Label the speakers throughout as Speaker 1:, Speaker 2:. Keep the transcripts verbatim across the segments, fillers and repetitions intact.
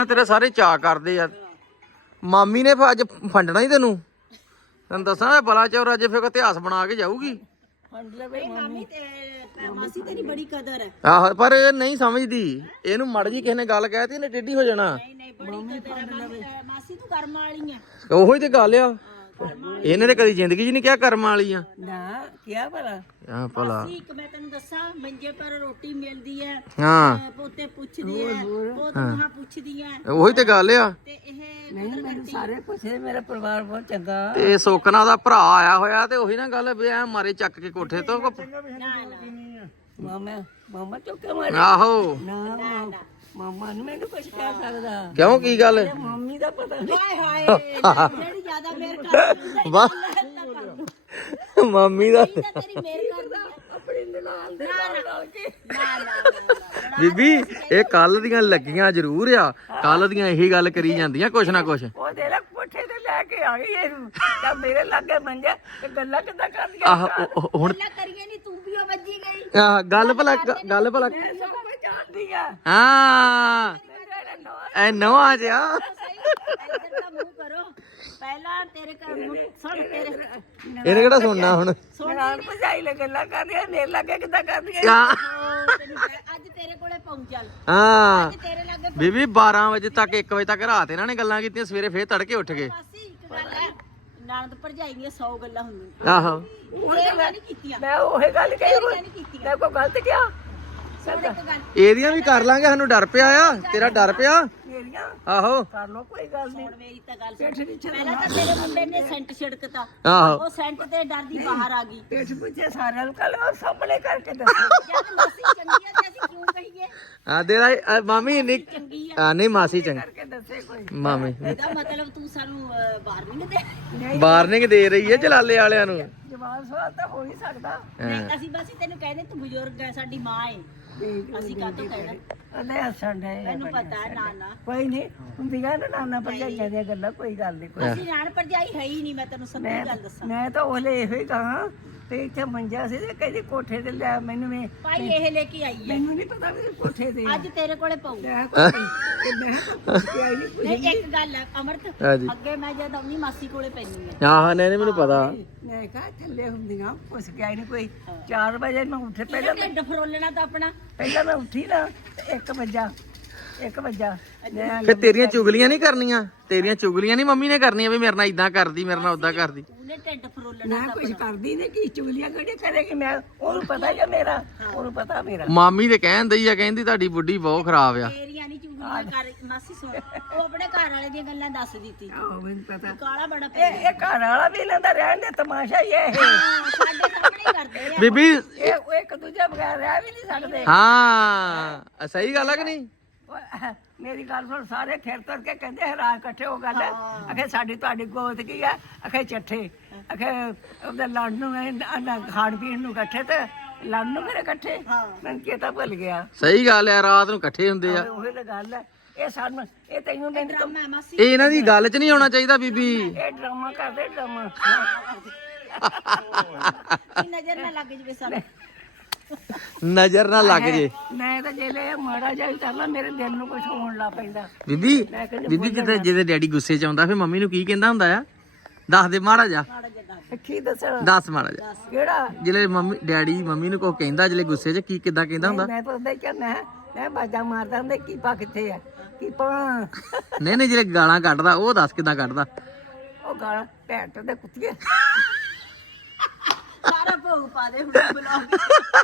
Speaker 1: ਤੇਰੇ ਸਾਰੇ ਚਾਅ ਕਰਦੇ ਆ। ਮਾਮੀ ਨੇ ਅੱਜ ਫੰਡਣਾ ਹੀ ਤੈਨੂੰ, ਤੈਨੂੰ ਦੱਸਾਂ ਬਲਾ ਚੌਰ ਅੱਜ ਫਿਰ ਇਤਿਹਾਸ ਬਣਾ ਕੇ ਜਾਊਗੀ।
Speaker 2: ਮਾਸੀ ਤੇਰੀ ਬੜੀ ਕਦਰ ਹੈ।
Speaker 1: ਆਹੋ ਪਰ ਇਹ ਨਹੀਂ ਸਮਝਦੀ, ਇਹਨੂੰ ਮੜ ਜੀ ਕਿਸੇ ਨੇ ਗੱਲ ਕਹਿਤੀ ਇਹਨੇ ਟੇਢੀ ਹੋ ਜਾਣਾ।
Speaker 2: ਨਹੀਂ ਨਹੀਂ ਬੜੀ ਕਦਰ ਹੈ ਮਾਸੀ, ਤੂੰ ਕਰਮ ਵਾਲੀ ਹੈ।
Speaker 1: ਉਹੀ ਤੇ ਗੱਲ ਆ, ਇਹਨੇ ਤੇ ਕਦੀ ਜ਼ਿੰਦਗੀ 'ਚ ਨਹੀਂ ਕਿਹਾ ਕਰਮ ਵਾਲੀ ਆ
Speaker 2: ਨਾ ਕਿਹਾ ਭਲਾ
Speaker 1: ਆ ਭਲਾ।
Speaker 2: ਇੱਕ ਮੈਂ ਤੈਨੂੰ ਦੱਸਾਂ, ਮੰਜੇ ਪਰ ਰੋਟੀ ਮਿਲਦੀ ਹੈ,
Speaker 1: ਹਾਂ
Speaker 2: ਪੋਤੇ ਪੁੱਛਦੇ ਆ, ਉਹ ਤੂੰ ਪੁੱਛਦੀ ਹੈ,
Speaker 1: ਉਹੀ ਤੇ ਗੱਲ ਆ।
Speaker 2: ਤੇ ਇਹ ਨਹੀਂ ਮੈਨੂੰ ਸਾਰੇ ਪੁੱਛਦੇ, ਮੇਰਾ ਪਰਿਵਾਰ ਬਹੁਤ ਚੰਗਾ।
Speaker 1: ਤੇ ਸੁੱਕਨਾ ਦਾ ਭਰਾ ਆਇਆ ਹੋਇਆ ਤੇ ਉਹੀ ਨਾ ਗੱਲ ਵੀ ਐ ਮਾਰੇ ਚੱਕ ਕੇ ਕੋਠੇ ਤੋਂ।
Speaker 2: ਮਾਮਾ ਮਾਮਾ ਚੁੱਕੇ ਮਾਰੇ।
Speaker 1: ਆਹੋ
Speaker 2: ਨਾ ਮਾਮਾ ਨੂੰ ਮੈਨੂੰ ਕੁਝ ਕਹਿ ਸਕਦਾ।
Speaker 1: ਕਿਉਂ ਕੀ ਗੱਲ?
Speaker 2: ਮੰਮੀ ਦਾ ਪਤਾ ਨਹੀਂ। ਹਾਏ ਹਾਏ ਜਿਹੜੀ ਜ਼ਿਆਦਾ ਮੇਰ ਕਰਦੀ
Speaker 1: ਵਾਹ ਮੰਮੀ ਦਾ
Speaker 2: ਤੇਰੀ ਮੇਰ ਕਰਦਾ ਆਪਣੀ ਨਨਾਣ ਦੇ ਨਾਲ ਨਾਲ ਕੇ। ਨਾ ਨਾ
Speaker 1: ਬੀਬੀ ਇਹ ਕੱਲ ਦੀਆਂ ਲੱਗੀਆਂ ਜ਼ਰੂਰ ਆ, ਕੱਲ ਦੀਆਂ ਇਹੀ ਗੱਲ ਕਰੀ ਜਾਂਦੀਆਂ ਕੁਛ ਨਾ ਕੁਛ।
Speaker 2: ਉਹ ਦੇ ਲੈ ਕੋਠੇ ਤੇ ਲੈ ਕੇ ਆ ਗਈ ਇਹਨੂੰ, ਤਾਂ ਮੇਰੇ ਲਾਗੇ ਮੰਜਾ ਤੇ ਗੱਲਾਂ ਕਿੱਦਾਂ ਕਰਦੀਆਂ।
Speaker 1: ਆਹ ਹੁਣ
Speaker 2: ਗੱਲਾਂ ਕਰੀਏ ਨਹੀਂ, ਤੂੰ ਵੀ ਉਹ ਵੱਜੀ ਗਈ।
Speaker 1: ਆਹ ਗੱਲ ਭਲਾ ਗੱਲ ਭਲਾ
Speaker 2: ਮੈਂ ਸਭ ਕੁਝ ਜਾਣਦੀ ਆ।
Speaker 1: ਹਾਂ ਐ ਨਵਾਂ ਜਿਹਾ
Speaker 2: ਇੱਧਰ ਦਾ ਮੂੰਹ ਕਰੋ ਪਹਿਲਾਂ। ਤੇਰੇ ਘਰ ਸੁਣ, ਤੇਰੇ
Speaker 1: ਇਹਨੇ ਕਿਹੜਾ ਸੁਣਨਾ ਹੁਣ।
Speaker 2: ਸੁਣਾਣ ਭਜਾਈ ਲੈ ਗੱਲਾਂ ਕਰਦੀਆਂ, ਮੇਰੇ ਲਾਗੇ ਕਿੱਦਾਂ ਕਰਦੀਆਂ।
Speaker 1: ਹਾਂ
Speaker 2: ਅੱਜ ਤੇਰੇ ਕੋਲੇ ਪਹੁੰਚਲ।
Speaker 1: ਹਾਂ
Speaker 2: ਤੇਰੇ ਲਾਗੇ
Speaker 1: ਬੀਬੀ ਬਾਰਾਂ ਵਜੇ ਤੱਕ ਇੱਕ ਵਜੇ ਤੱਕ ਰਾਤ ਇਹਨਾਂ ਨੇ ਗੱਲਾਂ ਕੀਤੀਆਂ, ਸਵੇਰੇ ਫੇਰ ਤੜਕੇ ਉੱਠ ਗਏ।
Speaker 2: ਮਾਸੀ ਇੱਕ ਗੱਲ ਹੈ, ਨਣਦ ਭਰਜਾਈ ਦੀਆਂ ਸੌ ਗੱਲਾਂ ਹੁੰਦੀਆਂ।
Speaker 1: ਆਹੋ
Speaker 2: ਹੁਣ ਮੈਂ ਨਹੀਂ ਕੀਤੀਆਂ, ਮੈਂ ਉਹੀ ਗੱਲ ਕਹੀ। ਮੈਂ ਕੋਈ ਗਲਤ ਕਿਹਾ?
Speaker 1: ਇਹਦੀਆਂ ਵੀ ਕਰ ਲਾਂਗੇ, ਸਾਨੂੰ ਡਰ ਪਿਆ ਆ। ਤੇਰਾ ਡਰ ਪਿਆ?
Speaker 2: ਮੇਰੀਆਂ
Speaker 1: ਆਹੋ
Speaker 2: ਕਰ ਲੋ, ਕੋਈ ਗੱਲ ਨਹੀਂ। ਮੇਰੀ ਤਾਂ ਗੱਲ ਸੁਣ, ਪਹਿਲਾਂ ਤਾਂ ਤੇਰੇ ਮੁੰਡੇ ਨੇ ਸੈਂਟ ਛਿੜਕਤਾ,
Speaker 1: ਆਹੋ
Speaker 2: ਉਹ ਸੈਂਟ ਤੇ ਡਰਦੀ ਬਾਹਰ ਆ ਗਈ। ਪੇਟ ਪੁੱਛੇ ਸਾਰਿਆਂ ਨੂੰ ਕੱਲ ਸਾਹਮਣੇ ਕਰਕੇ ਦੱਸੋ ਜਦ ਮਾਸੀ ਚੰਗੀ ਆ ਤੇ ਅਸੀਂ ਕਿਉਂ ਕਹੀਏ
Speaker 1: ਆ ਤੇਰਾ ਮਾਮੀ ਇੰਨੀ
Speaker 2: ਚੰਗੀ
Speaker 1: ਆ? ਨਹੀਂ ਮਾਸੀ ਚੰਗੀ
Speaker 2: ਕਰਕੇ ਦੱਸੇ ਕੋਈ।
Speaker 1: ਮਾਮੀ
Speaker 2: ਇਹਦਾ ਮਤਲਬ ਤੂੰ ਸਾਨੂੰ ਵਾਰਨਿੰਗ ਦੇ।
Speaker 1: ਵਾਰਨਿੰਗ ਦੇ ਰਹੀ ਹੈ ਜਲਾਲੇ ਵਾਲਿਆਂ ਨੂੰ।
Speaker 2: ਜਵਾਨ ਸਵਾਲ ਤਾਂ ਹੋ ਹੀ ਸਕਦਾ। ਨਹੀਂ ਅਸੀਂ ਬਸ ਤੈਨੂੰ ਕਹਿੰਦੇ ਤੂੰ ਬਜ਼ੁਰਗ ਹੈ, ਸਾਡੀ ਮਾਂ ਹੈ, ਅਸੀਂ ਕਾਹਤੋਂ ਕਹਿਣਾ। ਉਹਦੇ ਹੱਸਣ ਦੇ ਮੈਨੂੰ ਪਤਾ ਹੈ। ਨਾ ਨਾ ਕੋਈ ਨਹੀਂ ਹੁੰਦੀਆਂ ਨਾ ਨਾਨਾ ਭਰਜਾਈਆਂ ਦੀਆਂ ਗੱਲਾਂ, ਕੋਈ ਗੱਲ ਨਹੀਂ। ਕੋਈ ਅਸੀਂ ਨਾਨ ਭਰਜਾਈ ਹੈ ਹੀ ਨਹੀਂ, ਮੈਂ ਤੈਨੂੰ ਸੱਚੀ ਗੱਲ ਦੱਸਾਂ। ਮੈਂ ਤਾਂ ਉਹਲੇ ਇਹੋ ਹੀ ਕਹਾਂ ਤੇ ਇੱਥੇ ਮੰਜਾ ਸੀ ਤੇ ਕਹਿੰਦੀ ਕੋਠੇ ਤੇ ਲੈ ਮੈਨੂੰ। ਮੈਂ ਭਾਈ ਇਹ ਲੈ ਕੇ ਆਈ ਹੈ, ਮੈਨੂੰ ਨਹੀਂ ਪਤਾ ਵੀ ਕੋਠੇ ਤੇ ਅੱਜ ਤੇਰੇ ਕੋਲੇ ਪਾਉ। ਮੈਂ ਨਹੀਂ ਇੱਕ ਗੱਲ ਹੈ ਅਮਰਤ, ਅੱਗੇ ਮੈਂ ਜਦ ਆਉਣੀ ਮਾਸੀ ਕੋਲੇ ਪੈਣੀ ਹੈ।
Speaker 1: ਆਹ ਨਹੀਂ ਮੈਨੂੰ ਪਤਾ।
Speaker 2: ਮੈਂ ਕਿਹਾ ਥੱਲੇ ਹੁੰਦੀਆਂ ਪੁੱਛ ਕੇ ਆਈ ਨਹੀਂ ਕੋਈ। ਚਾਰ ਵਜੇ ਮੈਂ ਉੱਠੇ, ਪਹਿਲਾਂ ਢਿੱਡ ਫਰੋਲਣਾ ਤਾਂ ਆਪਣਾ। ਪਹਿਲਾਂ ਮੈਂ ਉੱਠੀ ਨਾ ਤੇ ਇੱਕ ਵਜਾ ਇੱਕ ਵਜਾ
Speaker 1: ਫਿਰ ਤੇਰੀਆਂ ਚੁਗਲੀਆਂ ਨਹੀਂ ਕਰਨੀਆਂ, ਤੇਰੀਆਂ ਚੁਗਲੀਆਂ ਨਹੀਂ ਮੰਮੀ ਨੇ ਕਰਨੀਆਂ ਵੀ ਮੇਰੇ ਨਾਲ ਇਦਾਂ ਕਰਦੀ, ਮੇਰੇ ਨਾਲ ਉਦਾਂ ਕਰਦੀ।
Speaker 2: ਉਹਨੇ ਢਿੱਡ ਫਰੋਲਣਾ ਮੈਂ ਕੁਝ ਕਰਦੀ ਨਹੀਂ, ਕੀ ਚੁਗਲੀਆਂ ਕਿਹੜੀ ਕਰੇਗੀ। ਮੈਂ ਉਹਨੂੰ ਪਤਾ ਕਿ ਮੇਰਾ, ਉਹਨੂੰ ਪਤਾ ਮੇਰਾ।
Speaker 1: ਮਾਮੀ ਤੇ ਕਹਿਣ ਦਈ ਆ, ਕਹਿੰਦੀ ਤੁਹਾਡੀ ਬੁੱਢੀ ਬਹੁਤ ਖਰਾਬ ਆ।
Speaker 2: ਤੇਰੀਆਂ ਨਹੀਂ ਚੁਗਲੀਆਂ ਕਰ ਮਾਸੀ। ਸੁਣ ਉਹ ਆਪਣੇ ਘਰ ਵਾਲੇ ਦੀਆਂ ਗੱਲਾਂ ਦੱਸ ਦਿੱਤੀ। ਆਹੋ ਮੈਨੂੰ ਪਤਾ। ਕਾਲਾ ਬੜਾ ਪਿਆ ਇਹ ਘਰ ਵਾਲਾ ਵੀ ਲੈਂਦਾ, ਰਹਿਣ ਦੇ ਤਮਾਸ਼ਾ ਹੀ ਹੈ ਇਹ। ਸਾਡੇ ਸਾਹਮਣੇ ਹੀ ਕਰਦੇ ਆ
Speaker 1: ਬੀਬੀ,
Speaker 2: ਇਹ ਇੱਕ ਦੂਜੇ ਬਗੈਰ ਰਹਿ ਵੀ ਨਹੀਂ ਸਕਦੇ।
Speaker 1: ਹਾਂ ਸਹੀ ਗੱਲ ਆ ਕਿ ਨਹੀਂ?
Speaker 2: ਮੇਰੀ ਗੱਲ ਸੁਣ, ਸਾਰੇ ਖੇਰ ਤੁਰ ਕੇ ਕਹਿੰਦੇ ਹੈਰਾਨ ਇਕੱਠੇ ਹੋ ਗੱਲ। ਅਖੇ ਸਾਡੀ ਤੁਹਾਡੀ ਗੋਤ ਕੀ ਹੈ, ਅਖੇ ਚੱਠੇ, ਅਖੇ ਉਹਦੇ ਲੜਨ ਨੂੰ ਖਾਣ ਪੀਣ ਨੂੰ ਇਕੱਠੇ ਤੇ ਲੜਨ ਨੂੰ ਮੇਰੇ ਇਕੱਠੇ। ਮੈਨੂੰ ਚੇਤਾ ਭੁੱਲ ਗਿਆ।
Speaker 1: ਸਹੀ ਗੱਲ ਹੈ, ਰਾਤ ਨੂੰ ਇਕੱਠੇ ਹੁੰਦੇ ਆ।
Speaker 2: ਉਹੀ ਤਾਂ ਗੱਲ ਹੈ। ਇਹ ਸਾਨੂੰ ਇਹ ਤੈਨੂੰ ਨਹੀਂ
Speaker 1: ਇਹ ਇਹਨਾਂ ਦੀ ਗੱਲ 'ਚ ਨਹੀਂ ਆਉਣਾ ਚਾਹੀਦਾ ਬੀਬੀ।
Speaker 2: ਇਹ ਡਰਾਮਾ ਕਰਦੇ ਡਰਾਮਾ। ਨਜ਼ਰ ਨਾ ਲੱਗ ਜਵੇ ਸਾਨੂੰ,
Speaker 1: ਨਜ਼ਰ ਨਾ ਲੱਗ ਜੇ।
Speaker 2: ਮੈਂ ਤਾਂ ਜਿਹੜੇ ਮਾੜਾ ਜਿਹਾ ਵੀ ਕਰਨਾ ਮੇਰੇ ਦਿਲ ਨੂੰ ਕੁਝ ਹੋਣ ਲੱਗ ਪੈਂਦਾ।
Speaker 1: ਬੀਬੀ ਬੀਬੀ ਜਿੱਦੇ ਜਿਹਦੇ ਡੈਡੀ ਗੁੱਸੇ 'ਚ ਆਉਂਦਾ ਫਿਰ ਮੰਮੀ ਨੂੰ ਕੀ ਕਹਿੰਦਾ ਹੁੰਦਾ ਆ? ਦੱਸ ਦੇ ਮਾੜਾ ਜਾ। ਕੀ ਦੱਸਣਾ? ਦੱਸ ਮਾੜਾ ਜਾ। ਕਿਹੜਾ ਜਿਹੜੇ ਮੰਮੀ ਡੈਡੀ ਮੰਮੀ ਨੂੰ ਕੋਈ ਕਹਿੰਦਾ ਜਿਹੜੇ ਗੁੱਸੇ 'ਚ ਕੀ ਕਿੱਦਾਂ ਕਹਿੰਦਾ ਹੁੰਦਾ? ਮੈਂ ਤਾਂ ਉਹਦਾ ਹੀ ਕਹਿੰਦਾ, ਮੈਂ ਬਾਜਾ ਮਾਰਦਾ ਹੁੰਦਾ ਕੀਪਾ ਕਿੱਥੇ ਆ, ਕੀਪਾ। ਨਹੀਂ ਨਹੀਂ ਜਿਹੜੇ ਗਾਲਾਂ ਕੱਢਦਾ ਉਹ ਦੱਸ ਕਿੱਦਾਂ ਕੱਢਦਾ? ਉਹ ਗਾਲਾਂ ਭੈਂਟ ਦੇ ਕੁੱਤੀਏ ਸਾਰਾ ਭੋਗ ਪਾ ਦੇ ਹੁਣ ਬਲੌਗ।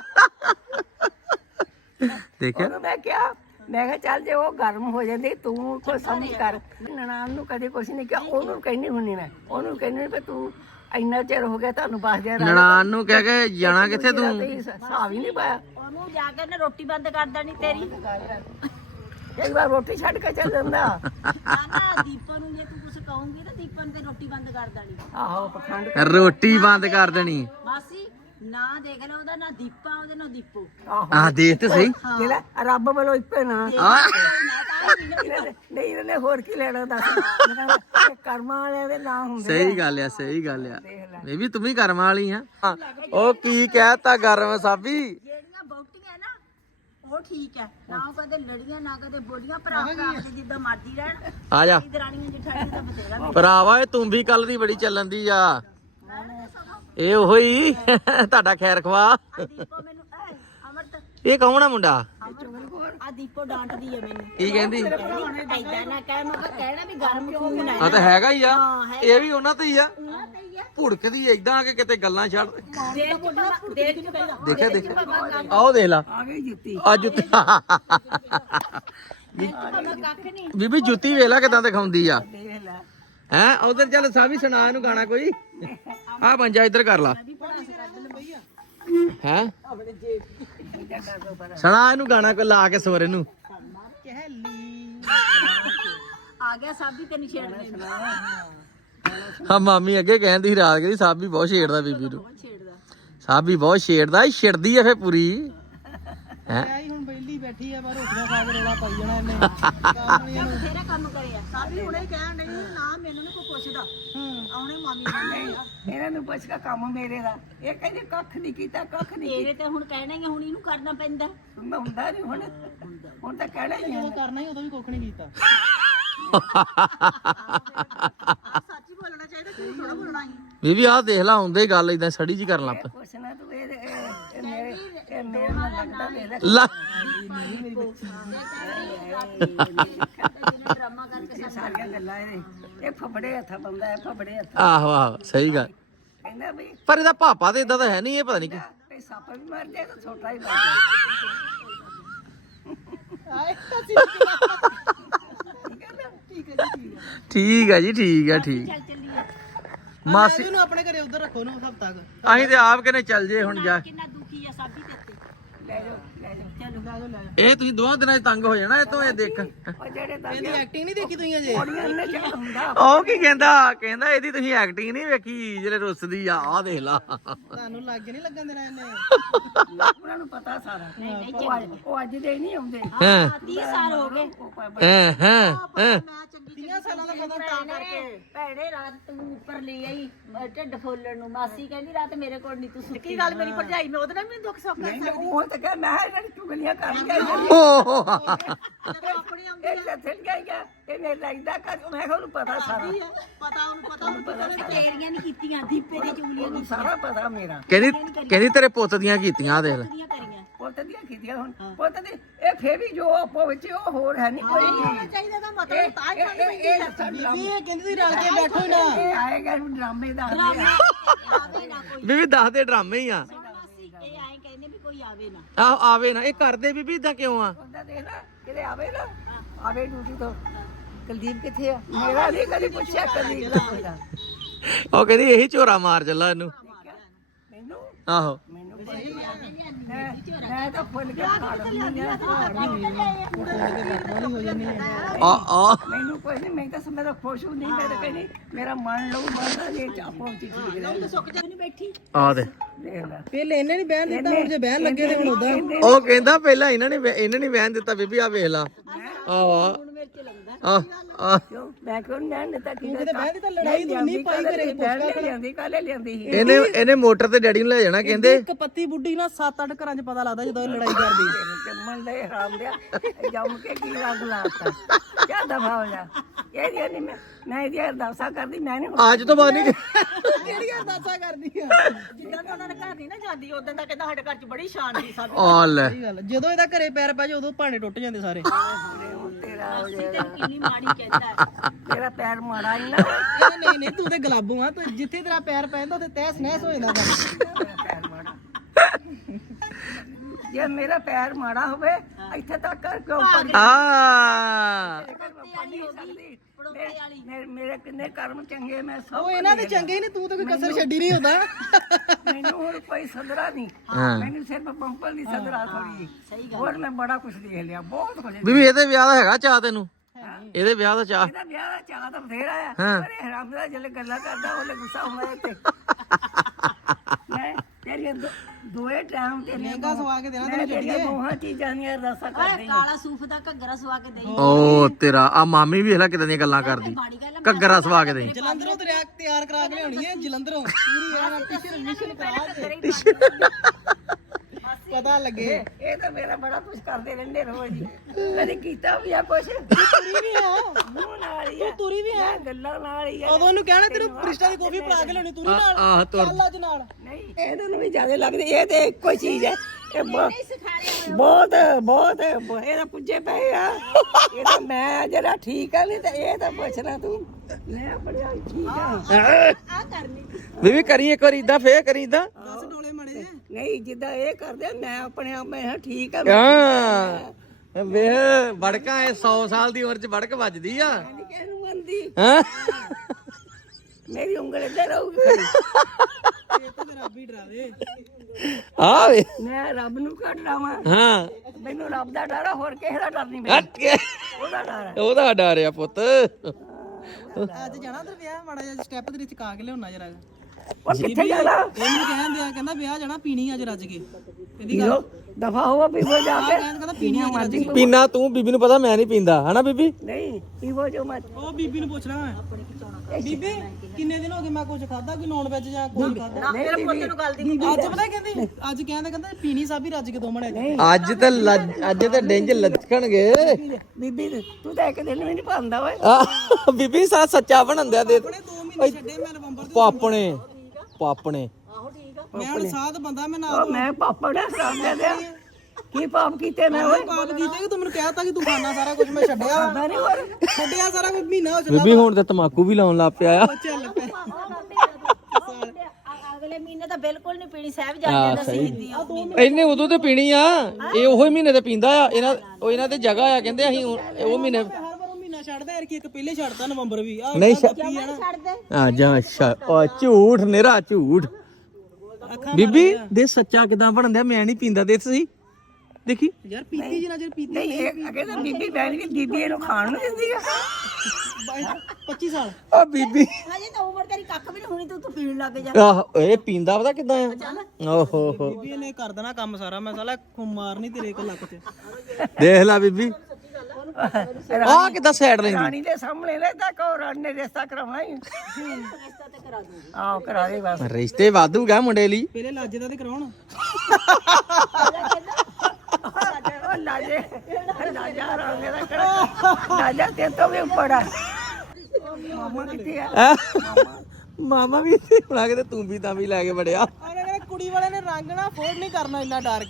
Speaker 1: ਦੇਖਿਆ ਮੈਂ ਕਿਹਾ, ਮੈਂ ਕਿਹਾ ਚੱਲ ਜੇ ਉਹ ਗਰਮ ਹੋ ਜਾਂਦੀ ਤੂੰ ਕੋਈ ਸਮਝ ਕਰ। ਨਨਾਣ ਨੂੰ ਕਦੇ ਕੁਛ ਨਹੀਂ ਕਿਹਾ, ਉਹਨੂੰ ਕਹਿੰਦੀ ਹੁੰਦੀ ਮੈਂ, ਉਹਨੂੰ ਕਹਿੰਦੀ ਵੀ ਤੂੰ ਇੰਨਾ ਚਿਰ ਹੋ ਗਿਆ ਤੁਹਾਨੂੰ ਬਾਹਰ ਜਾ। ਨਨਾਣ ਨੂੰ ਕਹਿ ਕੇ ਜਾਣਾ ਕਿੱਥੇ ਤੂੰ? ਹਿਸਾਬ ਹੀ ਨਹੀਂ ਪਾਇਆ। ਉਹਨੂੰ ਜਾ ਕੇ ਨਾ ਰੋਟੀ ਬੰਦ ਕਰ ਦੇਣੀ ਤੇਰੀ। ਇੱਕ ਵਾਰ ਰੋਟੀ ਛੱਡ ਕੇ ਚੱਲ ਜਾਂਦਾ। ਨਾ ਦੀਪਨ ਨੂੰ ਜੇ ਤੂੰ ਕੁਛ ਕਹੂੰਗੀ ਤਾਂ ਦੀਪਨ ਤੇ ਰੋਟੀ ਬੰਦ ਕਰ ਦੇਣੀ। ਆਹੋ ਪਖੰਡ, ਰੋਟੀ ਬੰਦ ਕਰ ਦੇਣੀ। ਮਾਸੀ ਨਾ ਦੇਖ ਲੈ, ਉਹਦਾ ਨਾ ਦੀਪਾ, ਉਹਦਾ ਨਾ ਦੀਪੋ। ਆਹ ਦੇਖ ਤੇ ਸਹੀ, ਜਿਹੜਾ ਰੱਬ ਵੱਲੋਂ ਇੱਕੋ ਨਾ। ਨਹੀਂ ਇਹਨੇ ਹੋਰ ਕੀ ਲੈਣਾ ਦੱਸ। ਕਰਮਾਂ ਵਾਲਿਆਂ ਦੇ ਨਾਂ ਹੁੰਦੇ। ਸਹੀ ਗੱਲ ਆ, ਸਹੀ ਗੱਲ ਆ। ਇਹ ਵੀ ਤੂੰ ਵੀ ਕਰਮਾਂ ਵਾਲੀ ਆ। ਉਹ ਕੀ ਕਹਿਤਾ ਗਰਮ ਸਾਬੀ? ਜਿਹੜੀਆਂ ਬੌਟੀਆਂ ਨਾ
Speaker 2: ਉਹ ਠੀਕ ਹੈ ਨਾ ਉਹ ਕਦੇ ਲੜੀਆਂ ਨਾ ਕਦੇ ਬੋਲੀਆਂ ਭਰਾ ਭਰਾ ਦੇ ਜਿੱਦਾਂ ਮਰਦੀ ਰਹਿਣ
Speaker 3: ਆ ਜਾ
Speaker 2: ਦਰਾਣੀਆਂ ਜਠਾਣੀਆਂ ਦਾ ਬਥੇਰਾ
Speaker 3: ਭਰਾਵਾ ਇਹ ਤੂੰ ਵੀ ਕੱਲ ਦੀ ਬੜੀ ਚੱਲਣ ਦੀ ਆ ਇਹ ਉਹੋ ਹੀ ਤੁਹਾਡਾ ਖੈਰ ਖਵਾ
Speaker 2: ਆ ਦੀਪੋ ਮੈਨੂੰ ਐ ਅਮਰਤ
Speaker 3: ਇਹ ਕੌਣ ਆ ਮੁੰਡਾ
Speaker 2: ਆ ਦੀਪੋ ਡਾਂਟਦੀ ਹੈ ਮੈਨੂੰ
Speaker 3: ਕੀ ਕਹਿੰਦੀ
Speaker 2: ਐਦਾਂ ਨਾ ਕਹਿ ਮੈਂ ਕਿਹਾ ਕਹਿਣਾ ਵੀ ਗਰਮ ਕਿਉਂ ਨਾ
Speaker 3: ਆ ਤਾਂ ਹੈਗਾ ਹੀ ਆ ਇਹ ਵੀ ਉਹਨਾਂ ਤੇ ਹੀ ਆ
Speaker 2: ਉਹਨਾਂ ਤੇ ਹੀ ਆ
Speaker 3: ਭੁੜਕਦੀ ਏਦਾਂ ਆ ਕਿ ਕਿਤੇ ਗੱਲਾਂ ਛੱਡ
Speaker 2: ਦੇਖ ਕੇ ਦੇਖ ਕੇ ਪਹਿਲਾਂ
Speaker 3: ਦੇਖਿਆ ਦੇਖਿਆ ਆਓ ਦੇਖ ਲਾ
Speaker 1: ਆ ਗਈ ਜੁੱਤੀ
Speaker 3: ਆ ਜੁੱਤੀ
Speaker 2: ਕੱਖ ਨਹੀਂ
Speaker 3: ਬੀਬੀ ਜੁੱਤੀ ਵੇਖ ਲੈ ਕਿਦਾਂ ਦਿਖਾਉਂਦੀ ਆ
Speaker 1: ਦੇਖ ਲੈ
Speaker 3: ਹੈ ਉਧਰ ਚੱਲ ਸਾਵੀ ਸੁਣਾ ਇਹਨੂੰ ਗਾਣਾ ਕੋਈ ਆ ਪੰਜਾ ਇੱਧਰ ਕਰ ਲਾ ਹੈ ਸੁਣਾ ਇਹਨੂੰ ਗਾਣਾ ਕੋਈ ਲਾ ਕੇ ਸਵਰ ਇਹਨੂੰ
Speaker 2: ਆ ਗਿਆ ਸਾਬੀ ਤੈਨੂੰ ਛੇੜਨੇ
Speaker 3: ਹਾਂ ਮਾਮੀ ਅੱਗੇ ਕਹਿੰਦੀ ਸੀ ਰਾਤ ਕਹਿੰਦੀ ਸਾਬੀ ਬਹੁਤ ਛੇੜਦਾ ਬੀਬੀ ਨੂੰ
Speaker 2: ਛੇੜਦਾ
Speaker 3: ਸਾਬੀ ਬਹੁਤ ਛੇੜਦਾ ਇਹ ਛਿੜਦੀ ਆ ਫੇ ਪੂਰੀ ਹੈ
Speaker 4: ਹੁਣ ਬੈਲੀ ਬੈਠੀ ਆ ਪਰ ਰੋਟੀਆਂ ਖਾ ਕੇ ਰੋਲਾ ਪਾਈ ਜਾਣਾ ਇਹਨੇ
Speaker 2: ਬਥੇਰਾ ਕੰਮ ਕਰਿਆ ਸਾਬੀ ਹੁਣੇ ਕਹਿਣ ਡਈ ਨਾ ਮੈਨੂੰ ਨੀ ਕੋਈ ਪੁੱਛਦਾ ਆਉਣੇ ਮਾਮੀ ਨੇ
Speaker 1: ਇਹਨਾਂ ਨੂੰ ਪੁੱਛ ਕੇ ਕੰਮ ਮੇਰੇ ਦਾ ਇਹ ਕਹਿੰਦੇ ਕੱਖ ਨਹੀਂ ਕੀਤਾ ਕੱਖ ਨਹੀਂ
Speaker 2: ਤੇਰੇ ਤੇ ਹੁਣ ਕਹਿਣਾ ਹੀ ਆ, ਹੁਣ ਇਹਨੂੰ ਕਰਨਾ ਪੈਂਦਾ
Speaker 1: ਕੀਤਾ ਹੁੰਦਾ ਨਹੀਂ ਹੁਣ ਹੁਣ ਤਾਂ ਕਹਿਣਾ ਹੀ ਹੈ
Speaker 4: ਕਰਨਾ ਹੀ ਉਦੋਂ ਵੀ ਕੁੱਖ ਨਹੀਂ ਕੀਤਾ
Speaker 2: ਸੱਚ ਹੀ ਬੋਲਣਾ ਚਾਹੀਦਾ ਕਿ ਥੋੜਾ ਬੋਲਣਾ ਹੀ
Speaker 3: ਬੀਬੀ ਆਹ ਦੇਖ ਲਾ ਹੁੰਦੇ ਹੀ ਗੱਲ ਇਦਾਂ ਸੜੀ ਜੀ ਕਰਨ ਲੱਗ ਪਈ
Speaker 1: ਪੁੱਛਣਾ ਤੂੰ ਇਹ ਇਹ- ਇਹ ਮੇਰੇ ਇਹ ਮੇਰੇ ਨਾਲ ਲੱਗਦਾ ਵੇਖ
Speaker 3: ਲਾ
Speaker 2: ਡਰਾਮਾ ਕਰਕੇ
Speaker 1: ਸਾਰੀਆਂ ਗੱਲਾਂ ਇਹ ਇਹ ਫਫੜੇ ਹੱਥਾਂ ਬੰਦਾ ਇਹ ਫਫੜੇ ਹੱਥ
Speaker 3: ਆਹੋ ਆਹੋ ਸਹੀ ਗੱਲ
Speaker 1: ਕਹਿੰਦਾ ਵੀ
Speaker 3: ਪਰ ਇਹਦਾ ਪਾਪਾ ਤੇ ਇਦਾਂ ਤਾਂ ਹੈ ਨਹੀਂ ਇਹ ਪਤਾ ਨਹੀਂ ਕਿ
Speaker 1: ਇਹ ਸੱਪ ਵੀ ਮਰ ਜਾਏ ਤਾਂ ਛੋਟਾ ਹੀ ਮਰ ਜਾਏ
Speaker 3: ਠੀਕ ਹੈ ਜੀ ਠੀਕ ਹੈ ਠੀਕ
Speaker 2: ਚੱਲ ਚੱਲੀਏ
Speaker 3: ਮਾਸੀ
Speaker 4: ਇਹਨੂੰ ਆਪਣੇ ਘਰੇ ਉਧਰ ਰੱਖੋ ਨੂੰ ਹਫਤਾ ਕ
Speaker 3: ਅਸੀਂ ਤੇ ਆਪ ਕਹਿੰਦੇ ਚੱਲ ਜੇ ਹੁਣ ਜਾ
Speaker 2: ਕਿੰਨਾ ਦੁਖੀ ਆ ਸਾਬੀ ਤੇ
Speaker 1: ਲੈ ਜਾਓ ਲੈ ਜਾਓ
Speaker 2: ਚਲੋ
Speaker 4: ਲਾ ਦੋ ਲਾ
Speaker 3: ਇਹ ਤੁਸੀਂ ਦੋਵਾਂ ਦਿਨਾਂ 'ਚ ਤੰਗ ਹੋ ਜਾਣਾ ਇਹ ਤੋਂ ਇਹ ਦੇਖ
Speaker 1: ਉਹ ਜਿਹੜੇ ਤਾਂ
Speaker 4: ਇਹਦੀ ਐਕਟਿੰਗ ਨਹੀਂ ਦੇਖੀ ਤੁਸੀਂ ਅਜੇ
Speaker 1: ਪੌੜੀਆਂ ਨੇ ਚੜ ਹੁੰਦਾ
Speaker 3: ਉਹ ਕੀ ਕਹਿੰਦਾ ਕਹਿੰਦਾ ਇਹਦੀ ਤੁਸੀਂ ਐਕਟਿੰਗ ਨਹੀਂ ਵੇਖੀ ਜਿਹੜੇ ਰੁੱਸਦੀ ਆ ਆਹ ਦੇਖ ਲਾ
Speaker 4: ਤੁਹਾਨੂੰ ਲੱਗ ਨਹੀਂ ਲੱਗਣ ਦੇਣਾ ਇਹਨੇ
Speaker 1: ਉਹਨਾਂ ਨੂੰ ਪਤਾ ਸਾਰਾ ਉਹ ਅੱਜ- ਉਹ ਅੱਜ ਦੇ ਨਹੀਂ ਆਉਂਦੇ
Speaker 3: ਹਾਂ
Speaker 2: ਤੀਹ ਸਾਲ ਹੋ ਗਏ
Speaker 1: ਉਹ ਪ-
Speaker 3: ਹਾਂ ਹਾਂ ਹਾਂ
Speaker 2: ਮੈਂ ਚੰਗੀ ਤੀਹ ਸਾਲਾਂ ਦਾ ਪਤਾ ਤਾਂ ਕਰਕੇ ਭੈਣੇ ਰਾਤ ਤੂੰ ਉੱਪਰ ਲੈ ਆਈ ਅਹ ਢਿੱਡ ਫੋਲਣ ਨੂੰ ਮਾਸੀ ਕਹਿੰਦੀ ਰਾਤ ਮੇਰੇ ਕੋਲ ਨਹੀਂ ਤੂੰ ਸੁੱਤੀ ਕੀ ਗੱਲ ਮੇਰੀ ਭਰਜਾਈ ਮੈਂ ਉਹਦੇ ਨਾਲ ਵੀ ਦੁੱਖ ਸੁੱਖ
Speaker 1: ਨਹੀਂ ਉਹ ਤਾਂ ਕਹ ਮੈਂ ਇਹਨਾਂ ਦੀ ਚੁਗਲੀਆਂ ਕਰ ਗਿਆ
Speaker 3: ਓਹ
Speaker 2: ਜਦੋਂ ਆਪਣੇ ਆਉਂਦੀ
Speaker 1: ਇਹ ਲੱਥਣ ਗਿਆ ਇਹ ਮੇਰੇ ਲੱਗਦਾ ਕਰ ਮੈਂ ਕਿਹਾ ਉਹਨੂੰ ਪਤਾ ਸਾਰਾ
Speaker 2: ਪਤਾ ਉਹਨੂੰ ਪਤਾ ਉਹਨੂੰ ਪਤਾ ਤੇਰੀਆਂ ਨਹੀਂ ਕੀਤੀਆਂ ਦੀਪੇ ਦੀ ਚੁਗਲੀਆਂ
Speaker 1: ਉਹਨੂੰ ਸਾਰਾ ਪਤਾ ਮੇਰਾ
Speaker 3: ਕਹਿੰਦੀ ਕਹਿੰਦੀ ਤੇਰੇ ਪੁੱਤ ਦੀਆਂ ਕੀਤੀਆਂ ਆਹ ਦੇਖ ਲੈ
Speaker 2: ਕੀਤੀਆਂ ਕਰੀਆਂ
Speaker 1: ਪੁੱਤ ਦੀਆਂ ਖਿੱਤੀਆਂ ਹੁਣ ਪੁੱਤ ਦੀ ਇਹ ਫੇਰ ਵੀ ਜੋ ਆਪੋ ਵਿੱਚ ਉਹ ਹੋਰ ਹੈ ਨਹੀਂ ਕੋਈ ਨਹੀਂ
Speaker 2: ਚਾਹੀਦਾ ਤਾਂ ਮਤਲਬ ਤਾਂ ਹੀ
Speaker 1: ਇਹ ਇਹ ਦੱਸਣ
Speaker 4: ਬੀਬੀ ਇਹ ਕਹਿੰਦੀ ਤੁਸੀਂ ਰਲ ਕੇ ਬੈਠੋ ਹੀ ਨਾ
Speaker 1: ਇਹ ਆਏਗਾ ਨੂੰ ਡਰਾਮੇ ਦਾ
Speaker 2: ਆਵੇ ਨਾ ਕੋਈ
Speaker 3: ਬੀਬੀ ਦੱਸਦੇ ਡਰਾਮੇ ਹੀ ਆ
Speaker 2: ਮਾਸੀ ਇਹ ਆਏ ਕਹਿੰਦੇ ਵੀ ਕੋਈ ਆਵੇ ਨਾ
Speaker 3: ਆਹ ਆਵੇ ਨਾ ਇਹ ਕਰਦੇ ਬੀਬੀ ਇਦਾਂ ਕਿਉਂ ਆ
Speaker 1: ਉਹਦਾ ਦੇਖ ਨਾ ਕਿਤੇ ਆਵੇ ਨਾ ਆਵੇ ਡਿਊਟੀ ਤੋਂ ਕੁਲਦੀਪ ਕਿੱਥੇ ਆ ਮੇਰਾ ਨਹੀਂ ਕਦੀ ਪੁੱਛਿਆ ਕਦੀ ਪੁੱਛਦਾ
Speaker 3: ਉਹ ਕਹਿੰਦੀ ਇਹੀ ਝੋਰਾ ਮਾਰ ਚੱਲਾ ਇਹਨੂੰ
Speaker 1: ਮੈਨੂੰ
Speaker 3: ਆਹੋ
Speaker 1: ਮੈਨੂੰ ਕੋਈ ਮੈਂ ਮੈਂ ਤਾਂ ਫੁੱਲ ਕੇ ਖਾ ਲੈਂਦੀ ਆ
Speaker 3: ਆ ਆ
Speaker 1: ਮੈਨੂੰ ਕੋਈ ਨਹੀਂ ਮੈਂ ਤਾਂ ਮੇਰਾ ਖੁਸ਼ ਹੁੰਦੀ ਮੈਂ ਤਾਂ ਕਹਿੰਦੀ ਮੇਰਾ ਮਨ ਲਊ ਬੰਦਾ ਜੇ ਆਪੋ ਵਿੱਚ ਠੀਕ ਰਹੇ
Speaker 2: ਸੁੱਕ ਜਾ ਨਹੀਂ ਬੈਠੀ
Speaker 3: ਆ ਦੇ
Speaker 1: ਦੇਖ ਲੈ
Speaker 4: ਪਹਿਲੇ ਇਹਨੇ ਨਹੀਂ ਬਹਿਣ ਦਿੱਤਾ ਹੁਣ ਜੇ ਬਹਿਣ ਲੱਗੇ ਤੇ ਹੁਣ ਉਦਾਂ
Speaker 3: ਉਹ ਕਹਿੰਦਾ ਪਹਿਲਾਂ ਇਹਨਾਂ ਨੇ ਇਹਨੇ ਨਹੀਂ ਵਹਿਣ ਦਿੱਤਾ ਬੀਬੀ ਆ ਵੇਖ ਲਾ ਆਹ
Speaker 2: ਹੁਣ ਮੇਰੇ ਤੇ ਲੱਗਦਾ
Speaker 3: ਆ ਆ
Speaker 1: ਕਿਉਂ ਮੈਂ ਕਿਉਂ ਨਹੀਂ ਲੈਣ ਦਿੱਤਾ ਠੀਕ
Speaker 4: ਕਿਤੇ ਬਹਿਣ ਦਿੱਤਾ ਲੜਾਈ ਤੂੰ ਨਹੀਂ ਪਾਈ ਘਰੇ
Speaker 1: ਬਹਿਣ ਲਿਆਂਦੀ ਕਾਲੇ ਲਿਆਂਦੀ ਸੀ
Speaker 3: ਇਹਨੇ ਇਹਨੇ ਮੋਟਰ ਤੇ ਡੈਡੀ ਨੂੰ ਲੈ ਜਾਣਾ ਕਹਿੰਦੇ
Speaker 4: ਇੱਕ ਪੱਤੀ ਬੁੱਢੀ ਨਾ ਸੱਤ ਅੱਠ ਘਰਾਂ 'ਚ ਪਤਾ ਲੱਗਦਾ ਜਦੋਂ ਇਹ ਲੜਾਈ ਕਰਦੀ
Speaker 1: ਜੰਮਣ ਦੇ ਹਰਾਮ ਦਿਆ ਜੰਮ ਕੇ ਕੀ ਰੰਗ ਲਾਤਾ ਕਿਆ ਦਫਾ ਹੋ ਜਾ ਇਹ ਦੀ ਨਹੀਂ ਮੈਂ ਮੈਂ ਇਹਦੀ ਅਰਦਾਸਾਂ ਕਰਦੀ ਮੈਂ ਨਹੀਂ
Speaker 3: ਅੱਜ ਤੋਂ ਬਾਅਦ ਨਹੀਂ
Speaker 4: ਕਿਹੜੀਆਂ ਅਰਦਾਸਾਂ ਕਰਦੀ ਆ
Speaker 2: ਜਿੱਦਾਂ ਕਿ ਉਹਨਾਂ ਦੇ ਘਰ ਨਹੀਂ ਨਾ ਜਾਂਦੀ ਉਦੋਂ ਦਾ ਕਹਿੰਦਾ ਸਾਡੇ ਘਰ 'ਚ ਬੜੀ ਸ਼ਾਨ ਸੀ ਸਭ
Speaker 3: ਆ ਲੈ
Speaker 4: ਸਹੀ ਗੱਲ ਜਦੋਂ ਇਹਦਾ ਘਰੇ ਪੈਰ ਪੈ ਜਾ ਉਦੋਂ ਭਾਂਡੇ ਟੁੱਟ ਜਾਂਦੇ ਸਾਰੇ
Speaker 1: ਤੇਰਾ ਹੋ
Speaker 2: ਤੇ
Speaker 1: ਜਾਏਗਾ
Speaker 2: ਕਿੰਨੀ ਮਾੜੀ ਕਹਿੰਦਾ
Speaker 1: ਤੇਰਾ ਪੈਰ ਮਾੜਾ ਹੀ ਨਾ
Speaker 4: ਇਹ ਨਹੀਂ ਨਹੀਂ ਤੂੰ ਤੇ ਗਲਾਬੂ ਆ ਤੂੰ ਜਿੱਥੇ ਤੇਰਾ ਪੈਰ ਪੈਂਦਾ ਉੱਥੇ ਤਹਿਸ ਨਹਿਸ ਹੋ ਜਾਂਦਾ ਵਾ।
Speaker 1: ਮੇਰਾ ਪੈਰ ਮਾੜਾ ਜੇ ਮੇਰਾ ਪੈਰ ਮਾੜਾ ਹੋਵੇ ਇੱਥੇ ਤੱਕ ਕਿਉਂ ਪੜੀ
Speaker 3: ਆ
Speaker 2: ਵਾਲੀ ਹੋ ਗਈ ਪੜੋਤੇ ਵਾਲੀ
Speaker 1: ਮੇਰੇ ਮੇਰੇ ਕਿੰਨੇ ਕਰਮ ਚੰਗੇ ਮੈਂ ਸਭ
Speaker 4: ਉਹ ਇਹਨਾਂ ਦੇ ਚੰਗੇ ਹੀ ਨੇ ਤੂੰ ਤਾਂ ਕੋਈ ਕਸਰ ਛੱਡੀ ਨਹੀਂ ਹੁੰਦਾ
Speaker 1: ਮੈਨੂੰ ਹੋਰ ਕੋਈ ਸਦਰਾ ਨਹੀਂ
Speaker 3: ਹਾਂ।
Speaker 1: ਮੈਨੂੰ ਸਿਰਫ ਪੰਪਲ ਦੀ ਸਦਰਾ ਥੋੜੀ
Speaker 2: ਸਹੀ
Speaker 1: ਹੋਰ ਮੈਂ ਬੜਾ ਕੁਝ ਦੇਖ ਲਿਆ ਬਹੁਤ ਕੁਝ
Speaker 3: ਬੀਬੀ ਇਹਦੇ ਵਿਆਹ ਦਾ ਹੈਗਾ ਚਾਹ ਤੈਨੂੰ ਇਹਦੇ ਵਿਆਹ ਦਾ ਚਾਹ
Speaker 1: ਇਹਦਾ ਵਿਆਹ ਦਾ ਚਾਹ ਤਾਂ ਬਥੇਰਾ ਆ
Speaker 3: ਹਾਂ।
Speaker 1: ਪਰ ਇਹ ਹਰਾਮ ਦਾ ਜਿਹੜੇ ਗੱਲਾਂ ਕਰਦਾ ਉਹਲੇ ਗੁੱਸਾ ਹੁੰਦਾ ਇੱਥੇ ਮੈਂ ਤੇਰੀਆਂ ਦੋ- ਦੋਏ ਟਾਈਮ ਤੇ
Speaker 4: ਮਹਿੰਗਾ ਸਵਾ ਕੇ ਦੇਣਾ
Speaker 1: ਮੈਂ ਤੇਰੀਆਂ ਦੋਹਾਂ ਚੀਜ਼ਾਂ ਦੀਆਂ ਅਰਦਾਸਾਂ ਕਰਦੀ ਹਾਂ
Speaker 2: ਕਾਲਾ ਸੂਫ ਦਾ ਘੱਗਰਾ ਸਵਾ ਕੇ ਦੇਈ
Speaker 3: ਓ ਤੇਰਾ ਆ ਮਾਮੀ ਵੀ ਇਹਲਾ ਕਿਦਾਂ ਦੀਆਂ ਗੱਲਾਂ ਕਰਦੀ
Speaker 2: ਮਾੜੀ ਗੱਲ ਆ,
Speaker 3: ਘੱਗਰਾ ਸਵਾ ਕੇ ਦੇਈ
Speaker 4: ਜਲੰਧਰੋਂ ਤੇ ਰਿਆ ਤਿਆਰ ਕਰਾ ਕੇ ਲਿਆਉਣੀ ਹੈ ਜਲੰਧਰੋਂ ਪੂਰੀ ਐਨ ਟਿਸ਼ਰ ਮਿਸ਼ਨ ਕਰਾ ਦੇ ਪਤਾ ਲੱਗੇ
Speaker 1: ਇਹ ਇਹ ਤਾਂ ਮੇਰਾ ਬੜਾ ਕੁਝ ਕਰਦੇ ਰਹਿੰਦੇ ਰੋਜ਼ ਹੀ ਕਦੇ ਕੀਤਾ ਵੀ ਆ ਕੁਝ
Speaker 4: ਤੁਰੀ ਵੀ ਆ
Speaker 1: ਮੂੰਹ ਨਾਲ ਹੀ ਆ
Speaker 4: ਤੁਰੀ ਵੀ ਆ
Speaker 1: ਗੱਲਾਂ ਨਾਲ ਹੀ ਆ
Speaker 4: ਉਦੋਂ ਉਹਨੂੰ ਕਹਿਣਾ ਤੈਨੂੰ ਕ੍ਰਿਸ਼ਟਾ ਦੀ ਕੌਫੀ ਬਣਾ ਕੇ ਲਿਆਉਣੀ ਤੁਰੀ ਨਾਲ
Speaker 3: ਆਹ ਤੁਰ
Speaker 4: ਚੱਲ ਅੱਜ ਨਾਲ
Speaker 1: ਨਹੀਂ ਇਹਨਾਂ ਨੂੰ ਵੀ ਜ਼ਿਆਦਾ ਲੱਗਦੀ ਇਹ ਤੇ ਇੱਕੋ ਹੀ ਚੀਜ਼ ਹੈ ਇਹ ਬ- ਬਹੁਤ ਬਹੁਤ ਇਹਦਾ ਪੁੱਜੇ ਪਏ ਆ ਇਹ ਤਾਂ ਮੈਂ ਜਿਹੜਾ ਠੀਕ ਆ ਨਹੀਂ ਤੇ ਇਹ ਤਾਂ ਪੁੱਛਣਾ ਤੂੰ ਮੈਂ ਬੜਿਆ ਠੀਕ ਆ
Speaker 3: ਬੀਬੀ ਕਰੀ ਇੱਕ ਵਾਰੀ ਇਦਾਂ ਫੇਰ ਕਰੀ ਇਦਾਂ
Speaker 4: ਦਸ ਡੋਲੇ ਮੜੇ
Speaker 1: ਨਹੀਂ ਜਿੱਦਾਂ ਇਹ ਕਰਦੇ ਮੈਂ ਆਪਣੇ ਆਪ ਮੈਂ ਕਿਹਾ ਠੀਕ ਆ
Speaker 3: ਹਾਂ ਵੇ ਬੜਕਾ ਇਹ ਸੌ ਸਾਲ ਦੀ ਉਮਰ ਚ ਬੜਕ ਵੱਜਦੀ ਆ
Speaker 1: ਮੈਂ ਨੀ ਕਿਸੇ ਨੂੰ ਮੰਨਦੀ
Speaker 3: ਹਾਂ
Speaker 1: ਮੇਰੀ ਉਂਗਲ ਇੱਧਰ ਰਹੂਗੀ ਖੜੀ।
Speaker 4: ਇਹ ਤਾਂ ਰੱਬ ਹੀ ਡਰਾਵੇ
Speaker 3: ਆ ਵੇ
Speaker 1: ਮੈਂ ਰੱਬ ਨੂੰ ਘੱਟ ਡਰਾਵਾਂ
Speaker 3: ਹਾਂ
Speaker 1: ਮੈਨੂੰ ਰੱਬ ਦਾ ਡਰ ਆ ਹੋਰ ਕਿਸੇ ਦਾ ਡਰ ਨਹੀਂ ਮੈਨੂੰ
Speaker 3: ਹਟ ਕੇ
Speaker 1: ਉਹਦਾ ਡਰ ਆ
Speaker 3: ਉਹਦਾ ਡਰ ਆ ਪੁੱਤ
Speaker 4: ਅੱਜ ਜਾਣਾ ਤੇ ਵਿਆਹ ਮਾੜਾ ਜਿਹਾ ਸਟੈਪ ਦੇ ਵਿੱਚ ਕਾ ਕੇ ਲਿਆਉਣਾ ਜਰਾ
Speaker 1: ਉਹ ਕਿੱਥੇ ਜਾਣਾ
Speaker 4: ਇਹਨੂੰ ਕਹਿੰਦੇ ਆ ਕਹਿੰਦਾ ਵਿਆਹ ਜਾਣਾ ਪੀਣੀ ਅੱਜ ਰੱਜ ਕੇ ਇਹਦੀ ਗੱਲ
Speaker 1: ਦਫਾ ਹੋਵਾ ਪੀਵੋ ਜਾ ਕੇ
Speaker 4: ਕਹਿੰਦਾ ਪੀਣੀ ਅੱਜ ਰੱਜ ਕੇ
Speaker 3: ਪੀਣਾ ਤੂੰ ਬੀਬੀ ਨੂੰ ਪਤਾ ਮੈਂ ਨਹੀਂ ਪੀਂਦਾ ਹਨਾ ਬੀਬੀ
Speaker 1: ਨਹੀਂ ਪੀਵੋ ਜੋ ਮਤ
Speaker 4: ਉਹ ਬੀਬੀ ਨੂੰ ਪੁੱਛਣਾ ਮੈਂ ਬੀਬੀ ਕਿੰਨੇ ਦਿਨ ਹੋ ਗਏ ਮੈਂ ਕੁਝ ਖਾਦਾ ਕੋਈ ਨੌਨ ਵੈਜ ਜਾਂ ਕੋਈ ਖਾਦਾ
Speaker 1: ਮੇਰੇ ਪੁੱਤ ਨੂੰ ਗੱਲ
Speaker 4: ਅੱਜ ਪਤਾ ਕੀ ਕਹਿੰਦੀ ਅੱਜ ਕਹਿੰਦਾ ਕਹਿੰਦਾ ਪੀਣੀ ਸਾਹਿਬ ਹੀ ਰੱਜ ਕੇ ਦੋ ਮਣੇ
Speaker 3: ਅੱਜ ਤੇ ਲੱਜ- ਅੱਜ ਤੇ ਡਿੰਜ ਲੱਚਣਗੇ
Speaker 1: ਬੀਬੀ ਤੂੰ ਤਾਂ ਇੱਕ ਦਿਨ ਵੀ ਨਹੀਂ ਪਾਉਂਦਾ ਓਏ
Speaker 3: ਆਹ, ਬੀਬੀ ਸਾ ਸੱਚਾ ਬਣਾਉਂਦਿਆ ਦੇ
Speaker 4: ਆਪਣੇ ਦੋ ਮਹੀਨੇ ਛੱਡੇ ਮੈਂ ਨਵੰਬਰ ਦੇ
Speaker 3: ਪਾਪਣੇ ਪਾਪਣੇ
Speaker 4: ਮੈਂ ਹੁਣ ਸਾਧ ਬੰਦਾ ਮੈਂ ਨਾਲ
Speaker 1: ਉਹ ਮੈਂ ਪਾਪਾ ਨੇ ਖਰਾਬ ਦੇ ਦਿਆ ਕੀ ਪਾਪ ਕੀਤੇ ਮੈਂ ਓਏ
Speaker 4: ਪਾਪ ਕੀਤੇ ਕਿ ਤੂੰ ਮੈਨੂੰ ਕਹਿਤਾ ਕਿ ਤੂੰ ਖਾਣਾ ਸਾਰਾ ਕੁਝ ਮੈਂ ਛੱਡਿਆ
Speaker 1: ਮੈਂ ਨਹੀਂ ਹੋਰ
Speaker 4: ਛੱਡਿਆ ਸਾਰਾ ਕੁਝ ਮਹੀਨਾ ਹੋ ਚੱਲਾ
Speaker 3: ਬੀਬੀ ਹੁਣ ਤੇ ਤਮਾਕੂ ਵੀ ਲਾਉਣ ਲੱਗ ਪਿਆ ਆ
Speaker 4: ਚੱਲ ਪੈ
Speaker 2: ਅਗਲੇ ਮਹੀਨੇ ਤਾਂ ਬਿਲਕੁਲ ਨਹੀਂ ਪੀਣੀ ਸਾਹਿਬ ਜਾਂਦੇ ਦਾ ਸ਼ਹੀਦੀ ਆ
Speaker 3: ਇਹਨੇ ਉਦੋਂ ਤੇ ਪੀਣੀ ਆ ਇਹ ਉਹੋ ਹੀ ਮਹੀਨੇ ਤੇ ਪੀਂਦਾ ਆ ਇਹਨਾਂ ਉਹ ਇਹਨਾਂ ਤੇ ਜਗ੍ਹਾ ਆ ਕਹਿੰਦੇ ਅਸੀਂ ਉਹ ਉਹ ਮਹੀਨੇ
Speaker 4: ਹਰ ਵਾਰ ਉਹ ਮਹੀਨਾ ਛੱਡਦਾ ਯਾਰ ਕਿ ਇੱਕ ਪਹਿਲੇ ਛੱਡਦਾ ਨਵੰਬਰ ਵੀ ਆ
Speaker 3: ਨਹੀਂ
Speaker 2: ਛੱਡ ਦੇ
Speaker 3: ਆ ਜਾ ਅੱਛਾ ਉਹ ਝੂਠ ਨਿਹਰਾ ਝੂਠ ਬੀਬੀ ਦੇ ਸੱਚਾ ਕਿਦਾਂ ਬਣਦਾ ਮੈਂ ਨਹੀਂ ਪੀਂਦਾ ਦੇ ਤੁਸੀਂ ਦੇਖੀ
Speaker 4: ਯਾਰ ਪੀਤੀ ਜਿੰਨਾ ਚਿਰ ਪੀਤੀ
Speaker 1: ਨਹੀਂ ਇਹ ਅਗੇ ਤਾਂ ਬੀਬੀ ਬੈਠ ਕੇ ਬੀਬੀ ਇਹਨੂੰ ਖਾਣ ਨੂੰ ਦਿੰਦੀ ਆ
Speaker 4: ਪੱਚੀ ਸਾਲ
Speaker 3: ਆ ਬੀਬੀ
Speaker 2: ਹਜੇ ਤਾਂ ਉਮਰ ਤੇਰੀ ਕੱਖ ਵੀ ਨਹੀਂ ਹੋਣੀ ਤੂੰ ਤੂੰ ਪੀਣ ਲੱਗ ਜਾ
Speaker 3: ਆਹ ਇਹ ਪੀਂਦਾ ਪਤਾ ਕਿਦਾਂ ਆ ਓਹੋ ਹੋ
Speaker 4: ਬੀਬੀ ਨੇ ਕਰ ਦੇਣਾ ਕੰਮ ਸਾਰਾ ਮੈਂ ਸਾਲਾ ਮਾਰ ਨਹੀਂ ਤੇਰੇ ਕੋ ਲੱਕ ਤੇ
Speaker 3: ਦੇਖ ਲੈ ਬੀਬੀ ਆ ਕਿਦਾਂ ਸਾਈਡ ਲੈਂਦੀ
Speaker 1: ਰਾਣੀ ਦੇ ਸਾਹਮਣੇ ਲੈ ਤਾਂ ਕੋ ਰਾਣੀ ਨੇ ਰਿਸ਼ਤਾ ਕਰਾਉਣਾ ਹੀ
Speaker 2: ਰਿਸ਼ਤਾ ਤੇ ਕਰਾ ਦੂੰਗੀ
Speaker 1: ਆਹ ਕਰਾ ਦੇ ਬਸ
Speaker 3: ਰਿਸ਼ਤੇ ਵਾਧੂਗਾ ਮੁੰਡੇ ਲਈ
Speaker 4: ਪਹਿਲੇ ਲਾਜੇ ਦਾ ਤੇ ਕਰਾਉਣ
Speaker 1: ਉਹ ਲਾਜੇ ਲਾਜਾ ਰਾਣੇ ਦਾ ਕਰਾ ਲਾਜਾ ਤੇ ਤੋਂ ਵੀ ਉੱਪਰ ਆ ਮਾਮਾ ਕਿੱਥੇ ਆ
Speaker 3: ਹੈਂ? ਮਾਮਾ ਵੀ ਇੱਥੇ ਬਣਾ ਕੇ ਤੇ ਤੂੰ ਵੀ ਤਾਂ ਵੀ ਲੈ ਕੇ ਵੜਿਆ
Speaker 4: ਔਰ ਅਗਰ ਕੁੜੀ ਵਾਲੇ ਨੇ ਰੰਗ ਨਾ ਅਫੋਰਡ ਨਹੀਂ ਕਰਨਾ ਇੰਨਾ ਡਾਰਕ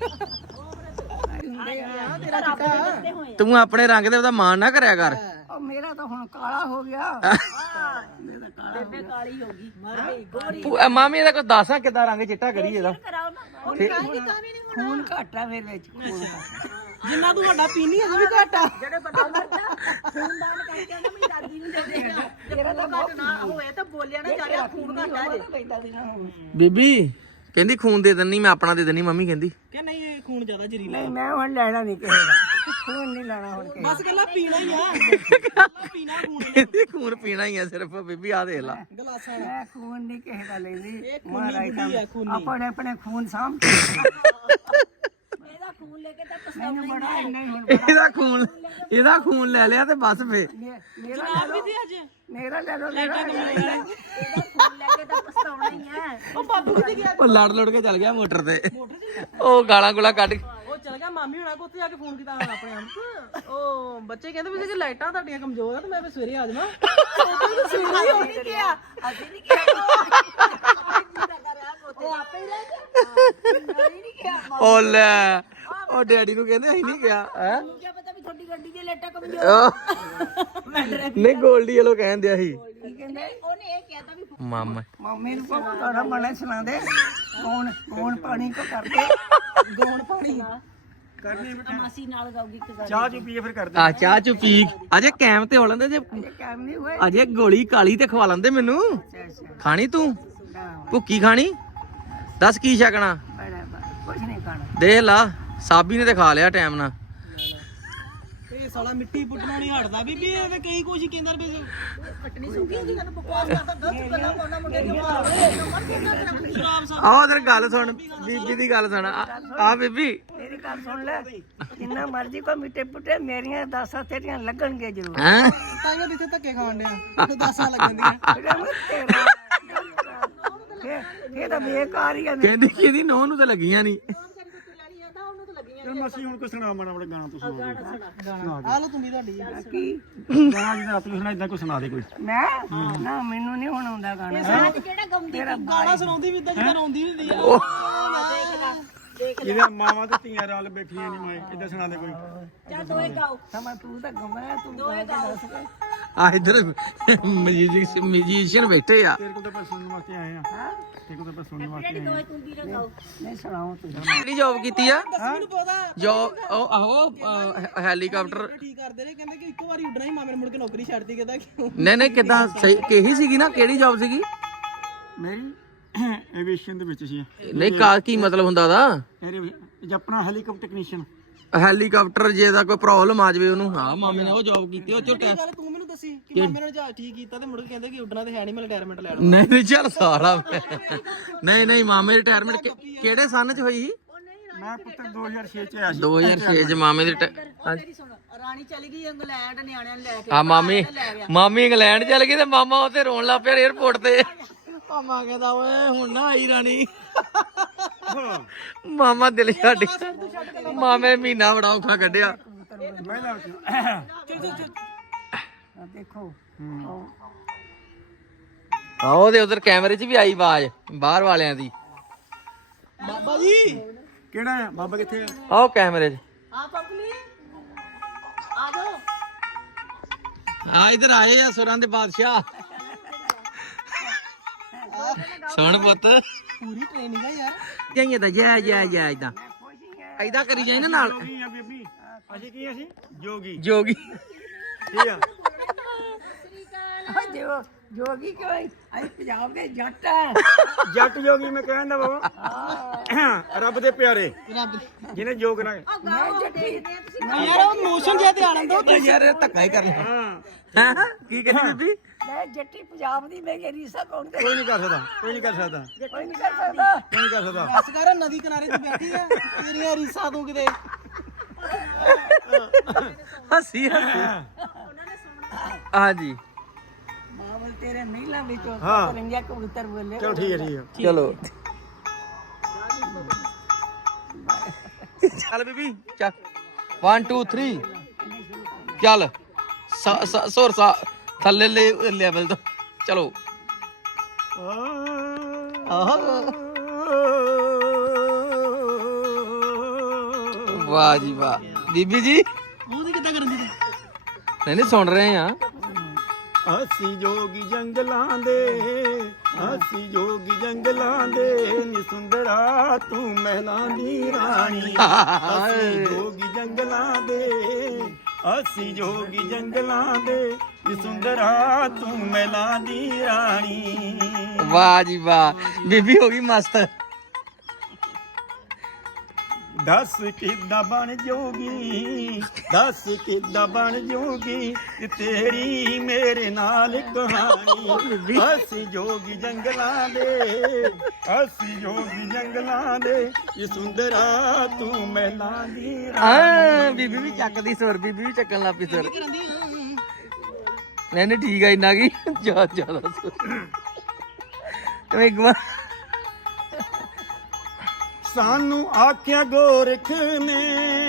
Speaker 4: ਤੇਰਾ ਚਿੱਟਾ
Speaker 3: ਤੂੰ ਆਪਣੇ ਰੰਗ ਦੇ ਉਹਦਾ ਮਾਣ ਨਾ ਕਰਿਆ ਕਰ
Speaker 1: ਉਹ ਮੇਰਾ ਤਾਂ ਹੁਣ ਕਾਲਾ ਹੋ ਗਿਆ
Speaker 2: ਬੇਬੇ ਕਾਲੀ ਹੋ ਗਈ ਮਰ ਗਈ ਗੋਰੀ
Speaker 3: ਤੂੰ ਇਹ ਮਾਮੀ ਇਹਦਾ ਕੋਈ ਦੱਸ ਆ ਕਿਦਾਂ ਰੰਗ ਚਿੱਟਾ ਕਰੀ ਇਹਦਾ
Speaker 2: ਕਰਾਓ ਨਾ ਹੁਣ ਕਾਲੀ ਤਾਂ ਵੀ ਨਹੀਂ
Speaker 1: ਖੂਨ ਘੱਟ ਆ ਮੇਰੇ ਵਿੱਚ ਖੂਨ ਘੱਟ।
Speaker 4: ਜਿੰਨਾ ਤੂੰ ਵੱਡਾ ਪੀਣੀ ਅਜੇ ਵੀ ਘੱਟ ਆ
Speaker 2: ਜਿਹੜੇ ਵੱਡਾ ਮਰਦਾ ਖੂਨਦਾਨ ਕਰਕੇ ਉਹਨਾਂ ਮੇਰੀ ਦਾਦੀ ਨੂੰ ਦੇ ਦੇਗਾ ਜੇ ਖੂਨ ਘੱਟ ਨਾ ਹੋਏ ਤਾਂ ਬੋਲਿਆ ਨਾ ਜਾ ਰਿਹਾ ਖੂਨ ਘੱਟ ਆ ਜੇ
Speaker 1: ਪੈਂਦਾ ਸੀ ਨਾ ਹੁਣ।
Speaker 3: ਬੀਬੀ ਕਹਿੰਦੀ ਖੂਨ ਦੇ ਦਿੰਨੀ ਮੈਂ ਆਪਣਾ ਦੇ ਦਿੰਨੀ ਮੰਮੀ ਕਹਿੰਦੀ
Speaker 4: ਕਿ ਨਹੀਂ ਇਹ ਖੂਨ ਜ਼ਿਆਦਾ ਜ਼ਰੀਲਾ
Speaker 1: ਨਹੀਂ ਮੈਂ ਹੁਣ ਲੈਣਾ ਨਹੀਂ ਕਿਸੇ ਦਾ ਖੂਨ ਨਹੀਂ ਲੈਣਾ ਹੁਣ ਕਿਸੇ
Speaker 4: ਬਸ ਕੱਲਾ ਪੀਣਾ ਹੀ ਆ ਕੱਲਾ ਪੀਣਾ ਖੂਨ
Speaker 3: ਕਹਿੰਦੀ ਖੂਨ ਪੀਣਾ ਹੀ ਆ ਸਿਰਫ ਬੀਬੀ ਆ ਦੇਖ ਲਾ
Speaker 4: ਗਲਾਸਾਂ
Speaker 1: ਦਾ। ਮੈਂ ਖੂਨ ਨਹੀਂ ਕਿਸੇ ਦਾ ਲੈਂਦੀ
Speaker 4: ਖੂਨੀ
Speaker 1: ਮਹਾਰਾਜ
Speaker 4: ਬੁੱਢੀ ਆ, ਖੂਨੀ।
Speaker 1: ਆਪਣੇ ਆਪਣੇ ਖੂਨ ਸਾਂਭ
Speaker 2: ਇਹਦਾ ਖੂਨ ਲੈ ਕੇ ਤਾਂ ਪਛਤਾਉਣਾ
Speaker 1: ਮੈਨੂੰ ਬੜਾ ਇੰਨਾ ਹੀ ਹੁਣ
Speaker 3: ਇਹਦਾ ਖੂਨ ਇਹਦਾ ਖੂਨ ਲੈ ਲਿਆ ਤੇ ਬਸ ਫੇ
Speaker 1: ਮੇ- ਮੇਰਾ ਲੈ ਲਓ
Speaker 4: ਅੱਜ
Speaker 1: ਮੇਰਾ ਲੈ ਲਓ ਮੇਰਾ ਲੈ ਲਓ।
Speaker 2: ਇਹਦਾ ਖੂਨ ਲੈ ਕੇ ਤਾਂ ਪਛਤਾਉਣਾ ਹੀ ਹੈ
Speaker 4: ਉਹ ਬਾਬੂ ਕਿੱਥੇ ਗਿਆ
Speaker 3: ਉਹ ਲੜ ਲੜ ਕੇ ਚੱਲ ਗਿਆ ਮੋਟਰ ਤੇ ਉਹ ਗਾਲਾਂ ਗੁਲਾ ਕੱਢ ਕੇ
Speaker 4: ਉਹ ਚਲ ਗਿਆ ਮਾਮੀ ਹੁਣਾ ਕੋ ਉੱਥੇ ਜਾ ਕੇ ਫੋਨ ਕੀਤਾ ਹੁਣ ਆਪਣੇ ਆਪ ਉਹ ਬੱਚੇ ਕਹਿੰਦੇ ਵੀ ਜੇ ਲਾਈਟਾਂ ਤੁਹਾਡੀਆਂ ਕਮਜ਼ੋਰ ਆ ਤੇ ਮੈਂ ਫੇ ਸਵੇਰੇ ਆ ਜਾਵਾਂ
Speaker 2: ਅਸੀਂ ਨਹੀਂ ਕਿਹਾ ਅਸੀਂ ਨਹੀਂ ਕਿਹਾ ਉਹ ਆਪੇ ਹੀ ਰਹਿ ਗਿਆ ਨਹੀਂ ਕਿਹਾ
Speaker 3: ਉਹ ਲੈ ਉਹ ਡੈਡੀ ਨੂੰ ਕਹਿੰਦੇ ਅਸੀਂ ਨਹੀਂ ਗਿਆ ਹੈ
Speaker 2: ਮੈਨੂੰ ਕੀ ਪਤਾ ਵੀ ਤੁਹਾਡੀ ਗੱਡੀ ਦੀ ਲਾਈਟਾਂ ਕਮਜ਼ੋਰ
Speaker 3: ਨਹੀਂ ਗੋਲਡੀ ਵਾਲੋ ਕਹਿੰਦੇ ਸੀ
Speaker 1: ਕੀ ਕਹਿੰਦੇ
Speaker 2: ਉਹਨੇ ਇਹ ਕਹਿਤਾ ਵੀ
Speaker 3: ਮਾਮਾ
Speaker 1: ਮੰਮੀ ਨੂੰ ਕਹੋ ਤੁਹਾਡਾ ਮਨਾ ਸੁਣਾਦੇ ਕੌਣ ਕੌਣ ਪਾਣੀ ਕੋ ਕਰਦੇ
Speaker 4: ਗੌਣ ਪਾਣੀ
Speaker 2: ਮਾਸੀ ਨਾਲ ਗਾਉਗੀ ਇੱਕ ਗੱਲ
Speaker 3: ਆ ਚਾਹ ਚੁ ਪੀ ਅਜੇ ਕੈਮ ਤੇ ਹੋ ਲੈਂਦੇ ਜੇ
Speaker 1: ਇਹ ਕੰਮ ਨਹੀਂ ਹੋਏ
Speaker 3: ਅਜੇ ਗੋਲੀ ਕਾਲੀ ਤੇ ਖਵਾ ਲੈਂਦੇ ਮੈਨੂੰ ਖਾਣੀ ਤੂੰ ਭੁੱਕੀ ਖਾਣੀ ਦੱਸ ਕੀ ਛਕਣਾ
Speaker 1: ਬੜਾ ਕੁਝ ਨਹੀਂ ਖਾਣਾ
Speaker 3: ਦੇਖ ਲਾ ਸਾਬੀ ਨੇ ਤੇ ਖਾ ਲਿਆ ਟਾਈਮ ਨਾਲ
Speaker 4: ਇਹ ਸਾਲਾ ਮਿੱਟੀ ਪੁੱਟਣਾ ਨਹੀਂ ਹਟਦਾ ਬੀਬੀ ਇਹ ਤੇ ਕਈ ਕੁਝ ਕਹਿੰਦਾ ਵੀ
Speaker 2: ਪਟਣੀ ਸੁੱਕੀ ਹੁੰਦੀ ਤੈਨੂੰ ਬਕਵਾਸ ਕਰਦਾ ਗਲਤ ਗੱਲਾਂ ਪਾਉਣਾ ਮੁੰਡੇ ਦੀ ਮਾਰ
Speaker 4: ਸ਼ਰਾਬ ਸਾ
Speaker 3: ਆਹ ਉਧਰ ਗੱਲ ਸੁਣ ਬੀਬੀ ਦੀ ਗੱਲ ਸੁਣ ਆ ਆ ਬੀਬੀ
Speaker 1: ਮੇਰੀ ਗੱਲ ਸੁਣ ਲੈ ਜਿੰਨਾ ਮਰਜ਼ੀ ਕੋ ਮਿੱਟੇ ਪੁੱਟੇ ਮੇਰੀਆਂ ਦਾਸਾਂ ਤੇਰੀਆਂ ਲੱਗਣਗੇ ਜ਼ਰੂਰ
Speaker 3: ਹੈਂ
Speaker 4: ਤਾਈਓ ਜਿੱਥੇ ਧੱਕੇ ਖਾਣ ਡਿਆ ਤੇ ਦਾਸਾਂ ਲੱਗਣ ਦੀਆਂ
Speaker 1: ਤੇਰਾ ਮੈਂ ਤੇਰਾ ਇਹ ਇਹ ਤਾਂ ਬੇਕਾਰ ਹੀ ਆ
Speaker 3: ਕਹਿੰਦੀ ਕਿਹਦੀ ਨੋਹ ਨੂੰ ਤਾਂ ਲੱਗੀਆਂ ਨਹੀਂ
Speaker 5: ਚਲ ਮਾਸੀ ਹੁਣ ਕੋਈ ਸੁਣਾ ਮਾੜਾ ਮਾੜਾ ਗਾਣਾ ਤੂੰ ਸੁਣਾ
Speaker 4: ਆ ਲੋ ਤੁੰਬੀ ਤੁਹਾਡੀ
Speaker 1: ਕੀ
Speaker 5: ਗਾਣਾ ਜਿਹਦਾ ਤੂੰ ਸੁਣਾ ਇਦਾਂ ਕੋਈ ਸੁਣਾ ਦੇ ਕੋਈ
Speaker 1: ਮੈਂ ਨਾ ਮੈਨੂੰ ਨਹੀਂ ਹੁਣ ਆਉਂਦਾ ਗਾਣਾ
Speaker 2: ਕਿਹੜਾ ਗਾਉਂਦੀ
Speaker 4: ਗਾਣਾ ਸੁਣਾਉਂਦੀ ਵੀ ਇਦਾਂ ਜਿੱਦਾਂ ਰੋਂਦੀ ਹੁੰਦੀ ਆ
Speaker 5: ਇਹਦੇ ਮਾਵਾਂ ਤੇ ਧੀਆਂ ਰਲ ਬੈਠੀਆਂ ਨਹੀਂ ਮੈਂ ਇਦਾਂ ਸੁਣਾ ਦੇ ਕੋਈ
Speaker 2: ਚੱਲ ਦੋਏ ਗਾਓ
Speaker 1: ਸਮਾਂ ਤੂੰ ਤਾਂ ਗਵਾਇਆ ਤੂੰ ਦੋਏ ਦੱਸ ਕੇ
Speaker 3: ਆ ਇੱਧਰ ਮਿਊਜ਼ਿਕ ਮਿਊਜ਼ੀਸ਼ੀਅਨ ਬੈਠੇ ਆ
Speaker 5: ਤੇਰੇ ਕੋਲ ਤਾਂ ਆਪਾਂ ਸੁਣਨ ਵਾਸਤੇ ਆਏ ਆ
Speaker 1: ਹਾਂ
Speaker 5: ਤੇਰੇ ਕੋਲ ਤਾਂ ਆਪਾਂ ਸੁਣਨ ਵਾਸਤੇ
Speaker 2: ਜਿਹੜੀ ਦੋਏ ਤੁੰਬੀ ਨਾ ਗਾਓ
Speaker 1: ਨਹੀਂ ਸੁਣਾਓ ਤੂੰ
Speaker 3: ਕਿਹੜੀ ਜੌਬ ਕੀਤੀ ਆ
Speaker 4: ਮੈਨੂੰ ਪਤਾ
Speaker 3: ਜੌਬ ਉਹ ਆਹੋ ਅਹ, ਹੈਲੀਕਾਪਟਰ
Speaker 4: ਠੀਕ ਕਰਦੇ ਰਹੇ ਕਹਿੰਦੇ ਕਿ ਇੱਕੋ ਵਾਰੀ ਉੱਡਣਾ ਹੀ ਮਾਮੇ ਨੇ ਮੁੜ ਕੇ ਨੌਕਰੀ ਛੱਡਤੀ ਕਹਿੰਦਾ ਕਿਉਂ
Speaker 3: ਨਹੀਂ ਨਹੀਂ ਕਿਦਾਂ ਸਹੀ ਕਿਹੀ ਸੀਗੀ ਨਾ ਕਿਹੜੀ ਜੌਬ ਸੀਗੀ
Speaker 5: ਮੇਰੀ ਐਵੀਏਸ਼ਨ ਦੇ ਵਿੱਚ ਸੀ
Speaker 3: ਨਹੀਂ ਕਾ ਕੀ ਮਤਲਬ ਹੁੰਦਾ ਦਾ
Speaker 5: ਇਹ ਆਪਣਾ ਹੈਲੀਕਾਪਟਰ ਟੈਕਨੀਸ਼ੀਅਨ
Speaker 3: ਹੈਲੀਕਾਪਟਰ ਜੇ ਦਾ ਕੋਈ ਪ੍ਰੋਬਲਮ ਆ ਜਾਵੇ ਉਹਨੂੰ ਹਾਂ ਮਾਮੇ ਨੇ ਉਹ ਜੌਬ ਕੀਤੀ ਉਹ ਚੋਂ ਟੈ-
Speaker 4: ਗੱਲ ਤੂੰ ਮੈਨੂੰ ਦੱਸੀ ਕਿ ਮਾਮੇ ਨੇ ਜਹਾਜ਼ ਠੀਕ ਕੀਤਾ ਤੇ ਮੁੜ ਕੇ ਕਹਿੰਦੇ ਕਿ ਉੱਡਣਾ ਤੇ ਹੈ ਨਹੀਂ ਮੈਂ ਰਿਟਾਇਰਮੈਂਟ ਲੈ ਲਵਾਂ
Speaker 3: ਨਹੀਂ ਨਹੀਂ ਚੱਲ ਸਾਰਾ ਨਹੀਂ ਨਹੀਂ ਮਾਮੇ ਦੀ ਰਿਟਾਇਰਮੈਂਟ ਕਿਹੜੇ ਸੰਨ ਚ ਹੋਈ ਸੀ
Speaker 5: ਮੈਂ ਪੁੱਤਰ ਦੋ ਹਜ਼ਾਰ ਛੇ ਚ ਆਇਆ ਸੀ
Speaker 3: ਦੋ ਹਜ਼ਾਰ ਛੇ ਚ ਮਾਮੇ ਦੀ ਰਿਟਾ-
Speaker 2: ਮੇਰੀ ਸੁਣ ਰਾਣੀ ਚਲੀ ਗਈ ਇੰਗਲੈਂਡ ਨਿਆਣਿਆਂ ਨੂੰ ਲੈ ਕੇ
Speaker 3: ਆ ਮਾਮੀ ਮਾਮੀ ਇੰਗਲੈਂਡ ਚਲ ਗਈ ਤੇ ਮਾਮਾ ਉੱਥੇ ਰੋਣ ਲੱਗ ਪਿਆ 에어ਪੋਰਟ ਤੇ ਮਾਮਾ ਕਹਿੰਦਾ ਓਏ ਹੁਣ ਨਾ ਆਈ ਰਾਣੀ ਮਾਮਾ ਦਿਲ ਛੱਡ ਮਾਮੇ ਮਹੀਨਾ ਬੜਾ ਔਖਾ ਕੱਢਿਆ
Speaker 5: ਮੈਂ ਲਾ
Speaker 1: ਆ ਦੇਖੋ
Speaker 3: ਆ ਉਹਦੇ ਉਧਰ ਕੈਮਰੇ 'ਚ ਵੀ ਆਈ ਆਵਾਜ਼ ਬਾਹਰ ਵਾਲਿਆਂ ਦੀ
Speaker 4: ਬਾਬਾ ਜੀ
Speaker 5: ਕਿਹੜਾ ਆ ਬਾਬਾ ਕਿੱਥੇ ਆ
Speaker 3: ਆਹ ਕੈਮਰੇ 'ਚ
Speaker 2: ਆ ਪਪਲੀ ਆ ਜਾਓ
Speaker 3: ਆ ਇਧਰ ਆਏ ਆ ਸੁਰਾਂ ਦੇ ਬਾਦਸ਼ਾਹ ਸੁਣ ਪੁੱਤ
Speaker 4: ਪੂਰੀ ਟ੍ਰੇਨਿੰਗ ਆ ਯਾਰ
Speaker 3: ਜਾਈਏ ਤਾਂ ਜੈ ਜੈ ਜੈ ਇਦਾਂ ਇਦਾਂ ਕਰੀ ਜਾਈ ਨਾ ਨਾਲ
Speaker 5: ਕੀ ਆ ਬੀਬੀ ਅਸੀਂ ਕੀ ਅਸੀਂ ਜੋਗੀ
Speaker 3: ਜੋਗੀ
Speaker 5: ਕੀ ਆ
Speaker 1: ਜੋ ਜੋਗੀ ਕਿਉਂ ਅਸੀਂ ਪੰਜਾਬ ਦੇ ਜੱਟ ਆ
Speaker 5: ਜੱਟ ਜੋਗੀ ਮੈਂ ਕਹਿੰਦਾ ਬਾਬਾ ਰੱਬ ਦੇ ਪਿਆਰੇ
Speaker 4: ਰੱਬ
Speaker 5: ਜਿਹਨੇ ਜੋਗ ਨਾ
Speaker 1: ਮੈਂ ਜੱਟੀ
Speaker 4: ਯਾਰ ਉਹ ਮੋਸ਼ਨ ਜਿਹਾ ਤੇ ਆਣ ਦੋ
Speaker 3: ਯਾਰ ਇਹ ਧੱਕਾ ਹੀ ਕਰਨਾ
Speaker 5: ਹਾਂ
Speaker 3: ਹੈ ਕੀ ਕਹਿੰਦੀ ਬੀਬੀ
Speaker 1: ਮੈਂ ਜੱਟੀ ਪੰਜਾਬ ਦੀ ਮੈਂ ਰੀਸਾ ਕੌਣ ਕਰ
Speaker 5: ਕੋਈ ਨਹੀਂ ਕਰ ਸਕਦਾ ਕੋਈ ਨਹੀਂ ਕਰ ਸਕਦਾ
Speaker 1: ਕੋਈ ਨਹੀਂ ਕਰ ਸਕਦਾ
Speaker 5: ਕੋਈ ਨਹੀਂ ਕਰ ਸਕਦਾ
Speaker 4: ਬਸ ਕਰ ਨਦੀ ਕਿਨਾਰੇ ਤੇ ਬੈਠੀ ਆ ਤੇਰੀਆਂ ਰੀਸਾਂ ਤੂੰ ਕਿਤੇ
Speaker 3: ਹੱਸੀ ਹੱਸੀ ਹਾਂਜੀ
Speaker 1: ਮਾਵਲ ਤੇਰੇ ਨਹੀਂ ਲਾ ਵਿੱਚੋਂ
Speaker 5: ਹਾਂ।
Speaker 1: ਰੰਗਿਆ ਕਬੂਤਰ ਬੋਲੇ
Speaker 5: ਚਲੋ ਠੀਕ ਹੈ ਠੀਕ ਹੈ
Speaker 3: ਚਲੋ ਚੱਲ ਬੀਬੀ ਚੱਲ ਇੱਕ ਦੋ ਤਿੰਨ ਚੱਲ ਸ- ਸ- ਸੁਰ ਸਾ ਥੱਲੇ ਲੈਵਲ ਤੋਂ ਚਲੋ ਵਾਹ ਜੀ ਵਾਹ ਬੀਬੀ ਜੀ
Speaker 4: ਉਹਦੀ ਕਿੱਦਾਂ ਕਰਨ ਦੀ
Speaker 3: ਨਹੀਂ ਨਹੀਂ ਸੁਣ ਰਹੇ ਆ
Speaker 5: ਅਸੀਂ ਜੋਗੀ ਜੰਗਲਾਂ ਦੇ ਅਸੀਂ ਜੋਗੀ ਜੰਗਲਾਂ ਦੇ ਨੀ ਸੁੰਦਰਾ ਤੂੰ ਮਹਿਲਾਂ ਦੀ ਰਾਣੀ ਅਸੀਂ ਜੋਗੀ ਜੰਗਲਾਂ ਦੇ ਅਸੀਂ ਜੋਗੀ ਜੰਗਲਾਂ ਦੇ ਨੀ ਸੁੰਦਰਾ ਤੂੰ ਮਹਿਲਾਂ ਦੀ ਰਾਣੀ
Speaker 3: ਵਾਹ ਜੀ ਵਾਹ ਬੀਬੀ ਹੋ ਗਈ ਮਸਤ
Speaker 5: ਦੱਸ ਕਿੱਦਾਂ ਬਣ ਜੋਗੀ ਦੱਸ ਕਿੱਦਾਂ ਬਣ ਜੋਗੀ ਤੇਰੀ ਮੇਰੇ ਨਾਲ ਕਹਾਣੀ ਅਸੀਂ ਜੋਗੀ ਜੰਗਲਾਂ ਦੇ ਅਸੀਂ ਜੋਗੀ ਜੰਗਲਾਂ ਦੇ ਇਹ ਸੁੰਦਰਾ ਤੂੰ ਮਹਿਲਾਂ ਦੀ
Speaker 3: ਹਾਂ ਬੀਬੀ ਵੀ ਚੱਕਦੀ ਸੁਰ ਬੀਬੀ ਵੀ ਚੱਕਣ ਲੱਗ ਪਈ ਸੁਰ ਨਹੀਂ ਨਹੀਂ ਠੀਕ ਆ ਇੰਨਾ ਕੀ ਜ਼ਿਆਦਾ ਜ਼ਿਆਦਾ ਸੁਰ ਤੂੰ ਇੱਕ ਵਾਰ
Speaker 5: ਸਾਨੂੰ ਆਖਿਆ ਗੋਰਖ ਨੇ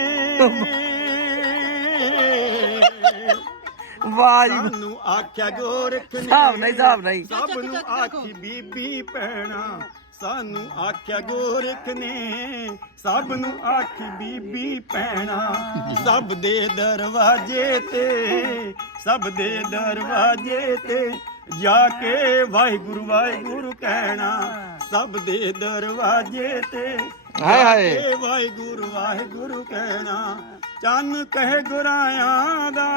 Speaker 3: ਵਾਹ ਜੀ
Speaker 5: ਸਾਨੂੰ ਆਖਿਆ ਗੋਰਖ ਨੇ
Speaker 3: ਹਿਸਾਬ ਨਹੀਂ ਹਿਸਾਬ ਨਹੀਂ
Speaker 5: ਸਭ ਨੂੰ ਆਖੀ ਬੀਬੀ ਭੈਣਾ ਸਾਨੂੰ ਆਖਿਆ ਗੋਰਖ ਨੇ ਸਭ ਨੂੰ ਆਖੀ ਬੀਬੀ ਭੈਣਾ ਸਭ ਦੇ ਦਰਵਾਜ਼ੇ ਤੇ ਸਭ ਦੇ ਦਰਵਾਜ਼ੇ ਤੇ ਜਾ ਕੇ ਵਾਹਿਗੁਰੂ ਵਾਹਿਗੁਰੂ ਕਹਿਣਾ ਸਭ ਦੇ ਦਰਵਾਜ਼ੇ ਤੇ
Speaker 3: ਹਾਏ ਹਾਏ
Speaker 5: ਏ ਵਾਹਿਗੁਰੂ ਵਾਹਿਗੁਰੂ ਕਹਿਣਾ ਚੰਨ ਕਹਿ ਗੁਰਾਇਆਂ ਦਾ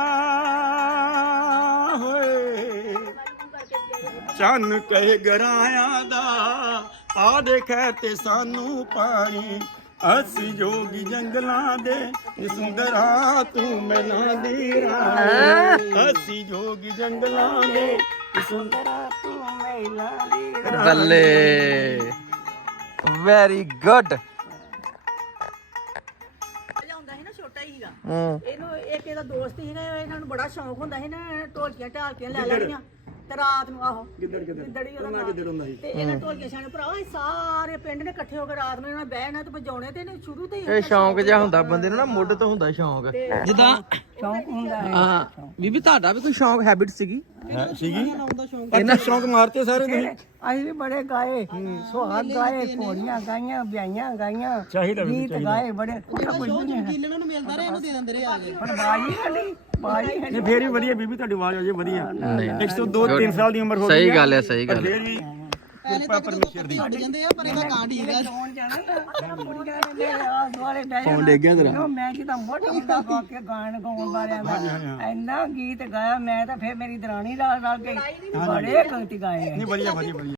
Speaker 5: ਹੋਏ ਚੰਨ ਕਹਿ ਗੁਰਾਇਆਂ ਦਾ ਆ ਦੇਖੈ ਤੇ ਸਾਨੂੰ ਪਾਣੀ ਅਸੀਂ ਜੋਗੀ ਜੰਗਲਾਂ ਦੇ ਨੀ ਸੁੰਦਰਾ ਤੂੰ ਮਹਿਲਾਂ ਦੀ ਰਾਣੀ ਅਸੀਂ ਜੋਗੀ ਜੰਗਲਾਂ ਦੇ ਨੀ ਸੁੰਦਰਾ
Speaker 1: ਤੂੰ ਮਹਿਲਾ ਦੀ
Speaker 3: ਬੱਲੇ ਵੈਰੀ ਗੁੱਡ
Speaker 2: ਹੁੰਦਾ ਸੀ ਨਾ ਛੋਟਾ ਹੀ ਸੀਗਾ
Speaker 3: ਹੂੰ
Speaker 2: ਇਹਨੂੰ ਇੱਕ ਇਹਦਾ ਦੋਸਤ ਸੀਗਾ ਇਹਨਾਂ ਨੂੰ ਬੜਾ ਸ਼ੌਂਕ ਹੁੰਦਾ ਸੀ ਨਾ ਢੋਲਕੀਆਂ ਢਾਲਕੀਆਂ ਲੈ ਲੈਣੀਆਂ ਤੇ ਰਾਤ ਨੂੰ ਆਹੋ
Speaker 5: ਗਿੱਦੜ ਗਿੱਦੜ
Speaker 2: ਗਿੱਦੜੀ ਉਹਦਾ
Speaker 5: ਉਹਨਾਂ
Speaker 2: ਨਾਂ।
Speaker 5: ਗਿੱਦੜ ਹੁੰਦਾ ਸੀ
Speaker 2: ਤੇ ਇਹਨਾਂ ਢੋਲਕੇ ਛਾਣੇ ਭਰਾਵਾ ਇਹ ਸਾਰੇ ਪਿੰਡ ਨੇ ਇਕੱਠੇ ਹੋ ਕੇ ਰਾਤ ਨੂੰ ਇਹਨਾਂ ਬਹਿਣਾ ਤੇ ਵਜਾਉਣੇ ਤੇ ਇਹਨੇ ਸ਼ੁਰੂ ਤੋਂ ਹੀ
Speaker 3: ਇਹ ਸ਼ੌਂਕ ਜਿਹਾ ਹੁੰਦਾ ਬੰਦੇ ਨੂੰ ਨਾ ਮੁੱਢ ਤੋਂ ਹੁੰਦਾ ਸ਼ੌਂਕ ਜਿੱਦਾਂ
Speaker 1: ਸ਼ੌਂਕ ਹੁੰਦਾ ਹੈ
Speaker 3: ਹਾਂ ਬੀਬੀ ਤੁਹਾਡਾ ਵੀ ਕੋਈ ਸ਼ੌਂਕ ਹੈਬਿਟ ਸੀਗੀ
Speaker 5: ਸੀਗੀ ਇਹਨਾਂ ਸ਼ੌਂਕ ਮਾਰਤੇ ਸਾਰੇ ਤੁਸੀਂ
Speaker 1: ਅਸੀਂ ਵੀ ਬੜੇ ਗਾਏ ਸੁਹਾਗ ਗਾਏ ਘੋੜੀਆਂ ਗਾਈਆਂ ਵਿਆਹੀਆਂ ਗਾਈਆਂ
Speaker 5: ਚਾਹੀਦਾ ਵੀ
Speaker 1: ਗੀਤ ਗਾਏ ਬੜੇ ਕੁਝ ਨਹੀਂ ਹੈ
Speaker 4: ਇਹਨਾਂ ਨੂੰ ਮਿਲਦਾ ਰਿਹਾ ਇਹਨੂੰ ਦੇ ਦਿੰਦੇ ਰਹੇ ਆ ਕੇ
Speaker 1: ਪਰ ਬਾਜੀ ਨਹੀਂ ਬਾਜੀ ਹੈ
Speaker 5: ਇਹ ਫੇਰ ਵੀ ਵਧੀਆ ਬੀਬੀ ਤੁਹਾਡੀ ਆਵਾਜ਼ ਅਜੇ ਵਧੀਆ ਇੱਕ ਸੌ ਦੋ ਤਿੰਨ ਸਾਲ ਦੀ ਉਮਰ ਹੋ ਗਈ
Speaker 3: ਸਹੀ ਗੱਲ ਹੈ ਸਹੀ ਗੱਲ
Speaker 5: ਫੇਰ ਵੀ ਕਿਰਪਾ ਪਰਮੇਸ਼ਰ ਦੀ
Speaker 4: ਛੱਡ ਜਾਂਦੇ ਆ ਪਰ ਇਹਦਾ ਕਾਂ ਠੀਕ ਆ
Speaker 1: ਕੌਣ ਜਾਣਾ ਕੁੜੀਆਂ ਨੇ ਮੇਰੇ ਆਸ ਦੁਆਲੇ ਡੈ
Speaker 3: ਫੋਨ ਡਿੱਗ ਗਿਆ ਤੇਰਾ
Speaker 1: ਮੈਂ ਜਿੱਦਾਂ ਮੋਟਾ ਹੁੰਦਾ ਗਾ ਕੇ ਗਾਣ ਗਾਉਣ ਵਾਲਿਆਂ ਦਾ ਇੰਨਾ ਗੀਤ ਗਾਇਆ ਮੈਂ ਤਾਂ ਫੇਰ ਮੇਰੀ ਦਰਾਣੀ ਨਾਲ ਨਾਲ ਗਈ ਬੜੇ ਗੀਤ ਗਾਏ
Speaker 5: ਨਹੀਂ ਵਧੀਆ ਵਧੀਆ ਵਧੀਆ